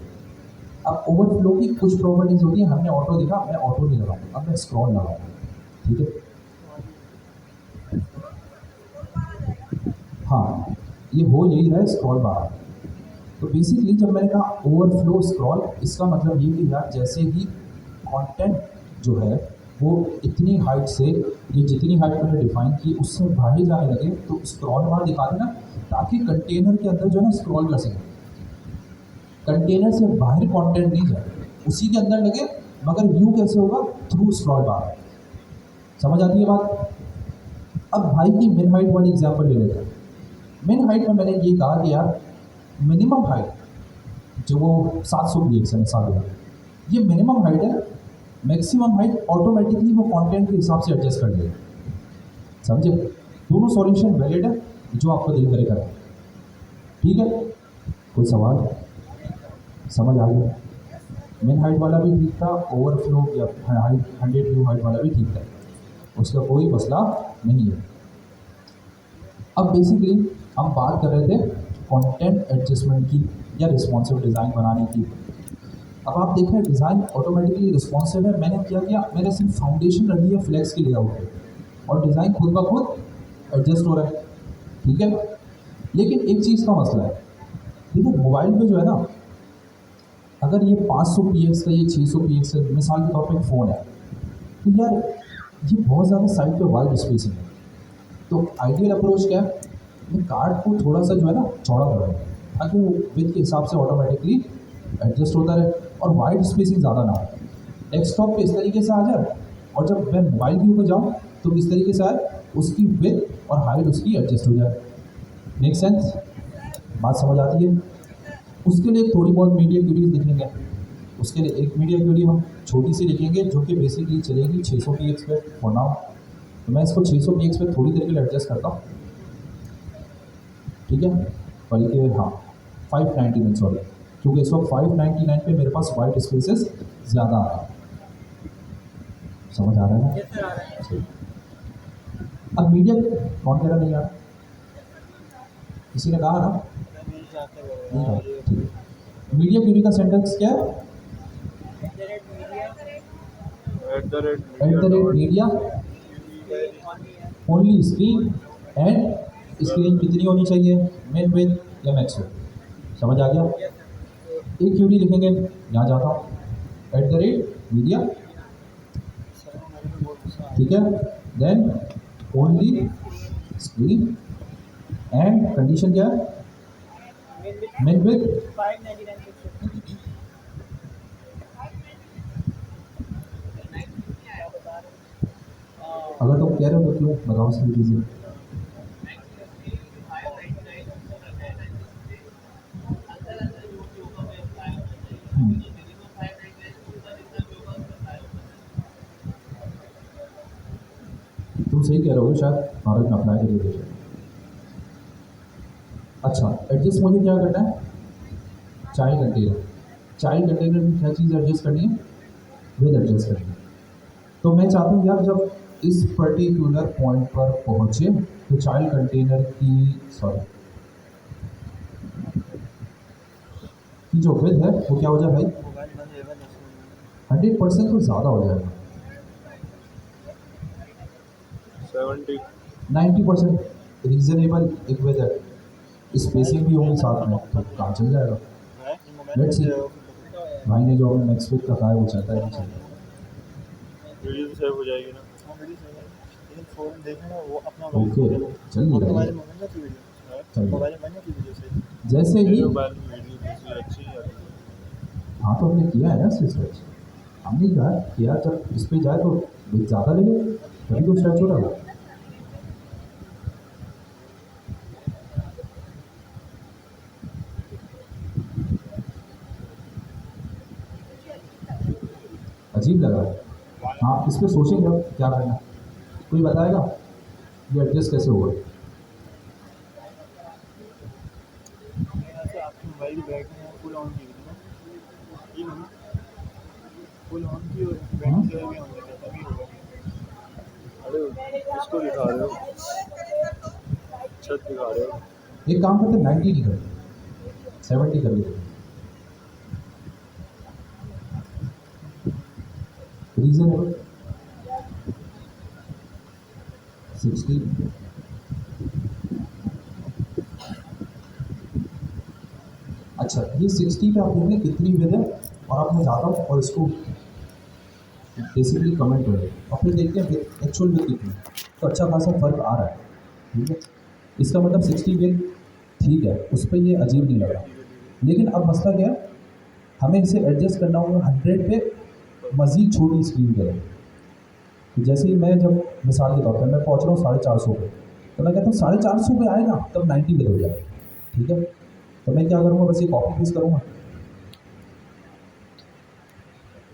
अब ओवरफ्लो की कुछ प्रॉपर्टीज होती है, हमने ऑटो देखा, मैं ऑटो नहीं लगाऊंगा, अब मैं स्क्रॉल लगाऊंगा, ठीक है। हाँ ये हो यही रहा है, स्क्रॉल बाहर। तो बेसिकली जब मैंने कहा ओवरफ्लो स्क्रॉल, इसका मतलब ये कि यार जैसे ही कंटेंट जो है वो इतनी हाइट से, ये जितनी हाइट मैंने डिफाइन की उससे बाहर जाने लगे तो स्क्रॉल बार दिखा देना, ताकि कंटेनर के अंदर जो है ना स्क्रॉल कर सकें। कंटेनर से बाहर कंटेंट नहीं जाए, उसी के अंदर लगे, मगर व्यू कैसे होगा, थ्रू स्क्रॉल बार। समझ आती है बात? अब भाई की मिन हाइट वाली एग्जांपल ले लेते हैं। मिन हाइट में मैंने ये कहा कि यार मिनिमम हाइट जो वो 700 px है, मिसाल के लिए ये मिनिमम हाइट है, मैक्सिमम हाइट ऑटोमेटिकली वो कंटेंट के हिसाब से एडजस्ट कर लेगा। समझे? दोनों सॉल्यूशन वैलिड है, जो आपको दिल करे करें, ठीक है। कोई सवाल? समझ आ गया? मिन हाइट वाला भी ठीक था, ओवरफ्लो या हाइट 100 व्यू हाइट वाला भी ठीक था, उसका कोई मसला नहीं है। अब बेसिकली हम बात कर रहे थे कंटेंट एडजस्टमेंट की या रिस्पॉन्सिव डिज़ाइन बनाने की। अब आप देख रहे हैं डिज़ाइन ऑटोमेटिकली रिस्पॉन्सिव है, मैंने क्या किया, मैंने सिर्फ फाउंडेशन रखी है फ्लेक्स की लेआउट पे और डिज़ाइन खुद ब खुद एडजस्ट हो रहा है, ठीक है। लेकिन एक चीज़ का मसला है, देखो मोबाइल पे जो है ना, अगर ये 500 px का, ये 600 px का मिसाल के तौर पे एक फ़ोन है, तो यार ये बहुत ज़्यादा साइड पे वाइड स्पेसिंग है। तो आइडियल अप्रोच क्या है, मैं कार्ड को थोड़ा सा जो है ना चौड़ा कर रहा हूँ, ताकि वो विथ के हिसाब से ऑटोमेटिकली एडजस्ट होता रहे और वाइड स्पेसिंग ज़्यादा ना हो। डेस्कटॉप पे इस तरीके से आ जाए और जब मैं मोबाइल व्यू पे जाऊँ तो इस तरीके से आए, उसकी विथ और हाइट उसकी एडजस्ट हो जाए। Make sense? बात समझ आती है? उसके लिए थोड़ी बहुत मीडिया क्यूरीज लिखेंगे, उसके लिए एक मीडिया क्यूरी हम छोटी सी लिखेंगे जो कि बेसिकली चलेगी 600 px पे फॉर नाउ। तो मैं इसको 600 px पे थोड़ी देर के लिए एडजस्ट करता हूँ, ठीक है। बल्कि हाँ 599 सॉरी, क्योंकि इस वक्त 599 पे मेरे पास वाइट स्पेसेस ज़्यादा आ रहा है। समझ आ रहा है ना? Yes sir, आ रहा है। सही। अब मीडिया कौन कह रहा नहीं आ रहा? किसी ने कहा ना? नहीं कहा, ठीक है। मीडिया क्यूरी का सेंटेंस क्या है? At the rate media only screen and screen कितनी होनी चाहिए, मिन विथ या मैक्स विथ? समझ आ गया? एक क्यूरी लिखेंगे, यहाँ जाता हूँ, एट द रेट मीडिया, ठीक है। Then only screen and condition क्या है, मिन विथ 599 अगर तुम कह रहे हो तो क्यों बताओ सही कीजिए। सही कह रहे हो शायद भारत में अप्लाई करिए देश। अच्छा एडजस्ट मुझे क्या करना है, चाइल्ड कंटेनर। चाइल्ड कंटेनर में क्या चीज़ एडजस्ट करनी है, विद एडजस्ट करनी है। तो मैं चाहता हूँ यार जब इस पर्टिकुलर पॉइंट पर पहुँचे तो चाइल्ड कंटेनर की की जो विद है वो क्या हो जाए भाई, मोबाइल बंद रहेगा 10 मिनट 100% तो ज़्यादा हो जाएगा, 70 90% रीजनेबल एक विद है, स्पेसिंग भी होगी साथ में तो काम चल जाएगा। है मोबाइल Let's see. भाई ने जो हमें नेक्स्ट वीक का कहा है वो चलता है नहीं चलता। वीडियो तो सेव हो जाएगी ना। हाँ वीडियो सेव है, लेकिन फ़ोन देखना ना वो अपना ओके चल नहीं रहा मोबाइल है। में बन जाती वीडियो, चल मोबाइल में बन जाती वीडियो से। जैसे ही मोबाइल में वीडियो दूसरी अच्छी है। हाँ तो हमने किया है ना रिसर्च, हमने कहा कि यार जब इस पे जाए तो बिल ज़्यादा ले तभी तो स्ट्रेच हो रहा है। अजीब लग रहा है। हाँ इस पर सोचेंगे अब क्या करना है, कोई बताएगा ये एडजस्ट कैसे होगा। ऐसे आपकी मोबाइल बैग में फुल ऑन की हुई ना, ये नहीं फुल ऑन की और बैटरी सेव भी ऑन है तभी होगा। अरे इसको दिखा रहे हो, छत दिखा रहे हो। एक काम करते 90 नहीं करते 70 कर लेते। रीजनेबल 60। अच्छा ये 60 पे आप देख लें कितनी विद है और आप मैं जाता हूँ और इसको बेसिकली कमेंट करें और फिर देखते हैं एक्चुअल विद कितनी, तो अच्छा खासा फर्क आ रहा है। ठीक है इसका मतलब 60 विद ठीक है, उस पर ये अजीब नहीं लग रहा। लेकिन अब मसला क्या है, हमें इसे एडजस्ट करना होगा 100 पे मज़ीद छोटी स्क्रीन करें। तो जैसे ही मैं जब मिसाल के तौर पर मैं पहुँच रहा हूँ 450 पे, तो मैं कहता हूँ 450 पे आएगा तब 90 पे हो जाए। ठीक है तो मैं क्या करूँगा, बस ये कॉपी पेस्ट करूँगा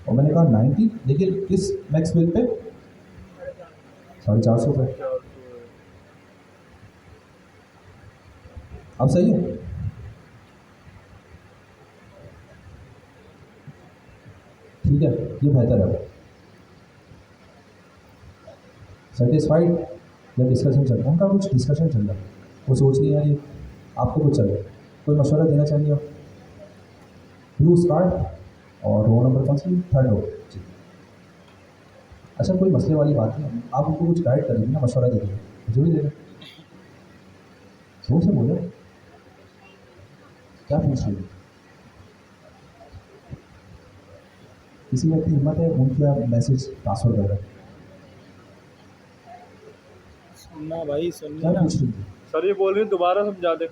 और मैंने कहा 90 लेकिन किस मैक्स बिल पे 450 पे। अब सही है, ठीक है ये बेहतर है। सेटिस्फाइड या डिस्कशन चल रहा है, उनका कुछ डिस्कशन चल रहा है, वो सोच रही है यार ये आपको कुछ चल रहा है, कोई मशवरा देना चाहिए आप। ब्लू स्टार्ट और रो नंबर कौन सी, 3rd रो जी। अच्छा कोई मसले वाली बात नहीं, आप उनको कुछ गाइड करेंगे ना, मशवरा दे देंगे, मुझे भी दे दें, जोर से बोलो क्या पूछ रही है। किसी व्यक्ति हिम्मत है उनकी आप मैसेज ट्रांसफर कर रहे हैं, सुनना भाई सुनना क्या ना। पूछ रही थी, सर ये बोल रहे हैं दोबारा समझा दे।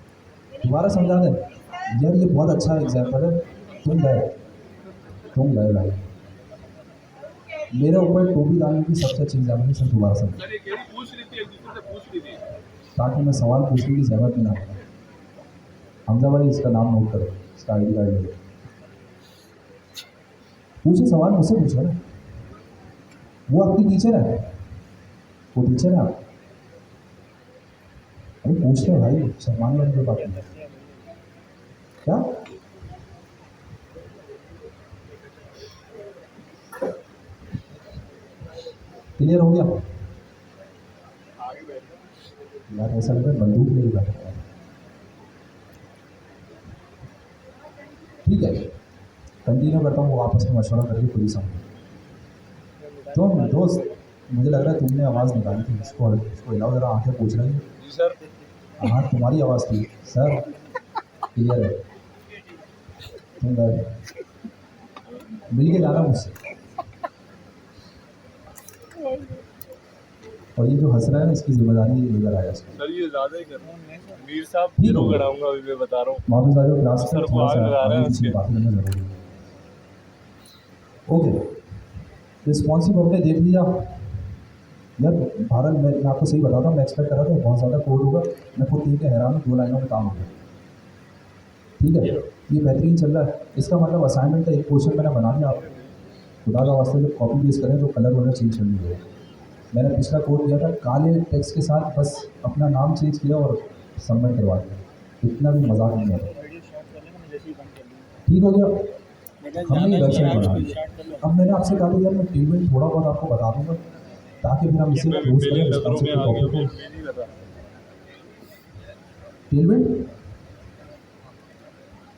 दोबारा समझा दें। यार ये बहुत अच्छा एग्जाम्पल है, तुम गए भाई, मेरे ऊपर टोपी डालने की सबसे अच्छी एग्जाम्पल है, सर दोबारा समझ ताकि मैं सवाल पूछने की जरूरत ही ना हो। हमजा भाई इसका नाम नोट करो, इसका ID कार्ड ले लो, पूछे सवाल मुझसे पूछो ना, वो आपकी टीचर है, वो टीचर है आप, अरे पूछ रहे भाई शर्माने वाली कोई बात नहीं है। क्या क्लियर हो गया यार, ऐसा लग रहा है बंदूक ले बैठा है। ठीक है कंटिन्यू करता हूँ, वो आपस में मशवरा करके पूरी समझ। तो दोस्त मुझे लग रहा है तुमने आवाज़ निकाली थी, इसको हिलाओ जरा, आंखें पूछ रही हैं। जी सर। हाँ तुम्हारी आवाज़ थी सर, क्लियर है, तुम गए मिल के जाना मुझसे। और ये जो हंस रहा है ना इसकी जिम्मेदारी ये लेकर आया इसको। सर ये ज़्यादा ही कर रहा हूँ, मीर साहब ठीक जीरो है। कराऊंगा अभी मैं बता रहा हूँ। वापस आ जाओ क्लास सर में, को थोड़ा आग सा लगा रहे हैं आगे पीछे उसके। बात करना जरूरी है। ओके रिस्पॉन्सिव हमने देख लिया यार। भारत में मैं आपको सही बताता हूँ, मैं एक्सपेक्ट कर रहा था बहुत ज़्यादा कोड होगा, मैं खुद देख के हैरान हूँ, 2 लाइनों में काम हो गया। ठीक है ये बेहतरीन चल रहा है, इसका मतलब असाइनमेंट का एक पोर्शन मैंने बना लिया। आप खुदा का वास्ते जब कॉपी पेस्ट करें तो कलर वगैरह चेंज करनी होगा। मैंने पिछला कोड दिया था काले टेक्स्ट के साथ, बस अपना नाम चेंज किया और सबमिट करवा दिया। इतना भी मजाक नहीं है। वीडियो स्टार्ट कर लेना, मैं जैसे ही बंद कर लूँगा। ठीक हो गया, हमने ज़्यादा वेबसाइट नहीं, बना आज ली। स्टार्ट कर लो। अब मैंने आपसे कहा था यार मैं टेलमेंट थोड़ा बहुत आपको बता दूंगा ताकि फिर हम इसे मैं क्लोज मेरी करें नज़रों में रिस्पॉन्सिव आ टॉपिक गया, को। मैं नहीं लगा। टेलमेंट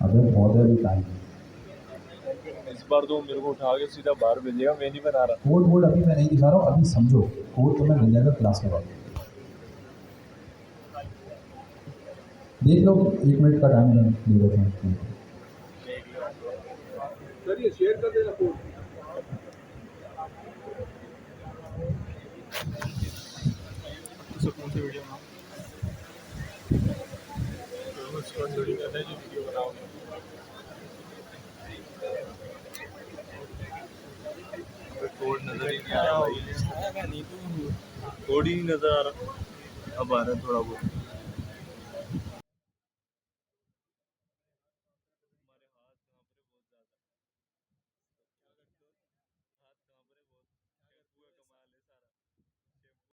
अबे बहुत है अभी टाइम। इस बार तो मेरे को उठा के सीधा बाहर भेजेगा, मैं नहीं बना रहा। कोड वोड अभी मैं नहीं दिखा रहा हूँ, अभी समझो कोड तो मैं मिल जाएगा क्लास के बाद। देख लो 1 मिनट का टाइम दे देते हैं। सर ये शेयर कर देना कोड। सुकून से वीडियो बनाओ, उसको थोड़ी कहते हैं जो वीडियो बनाओगे। कोड नज़र ही नहीं आ रहा भाई, कोड ही नहीं नज़र आ रहा। अब आ रहा है थोड़ा बहुत।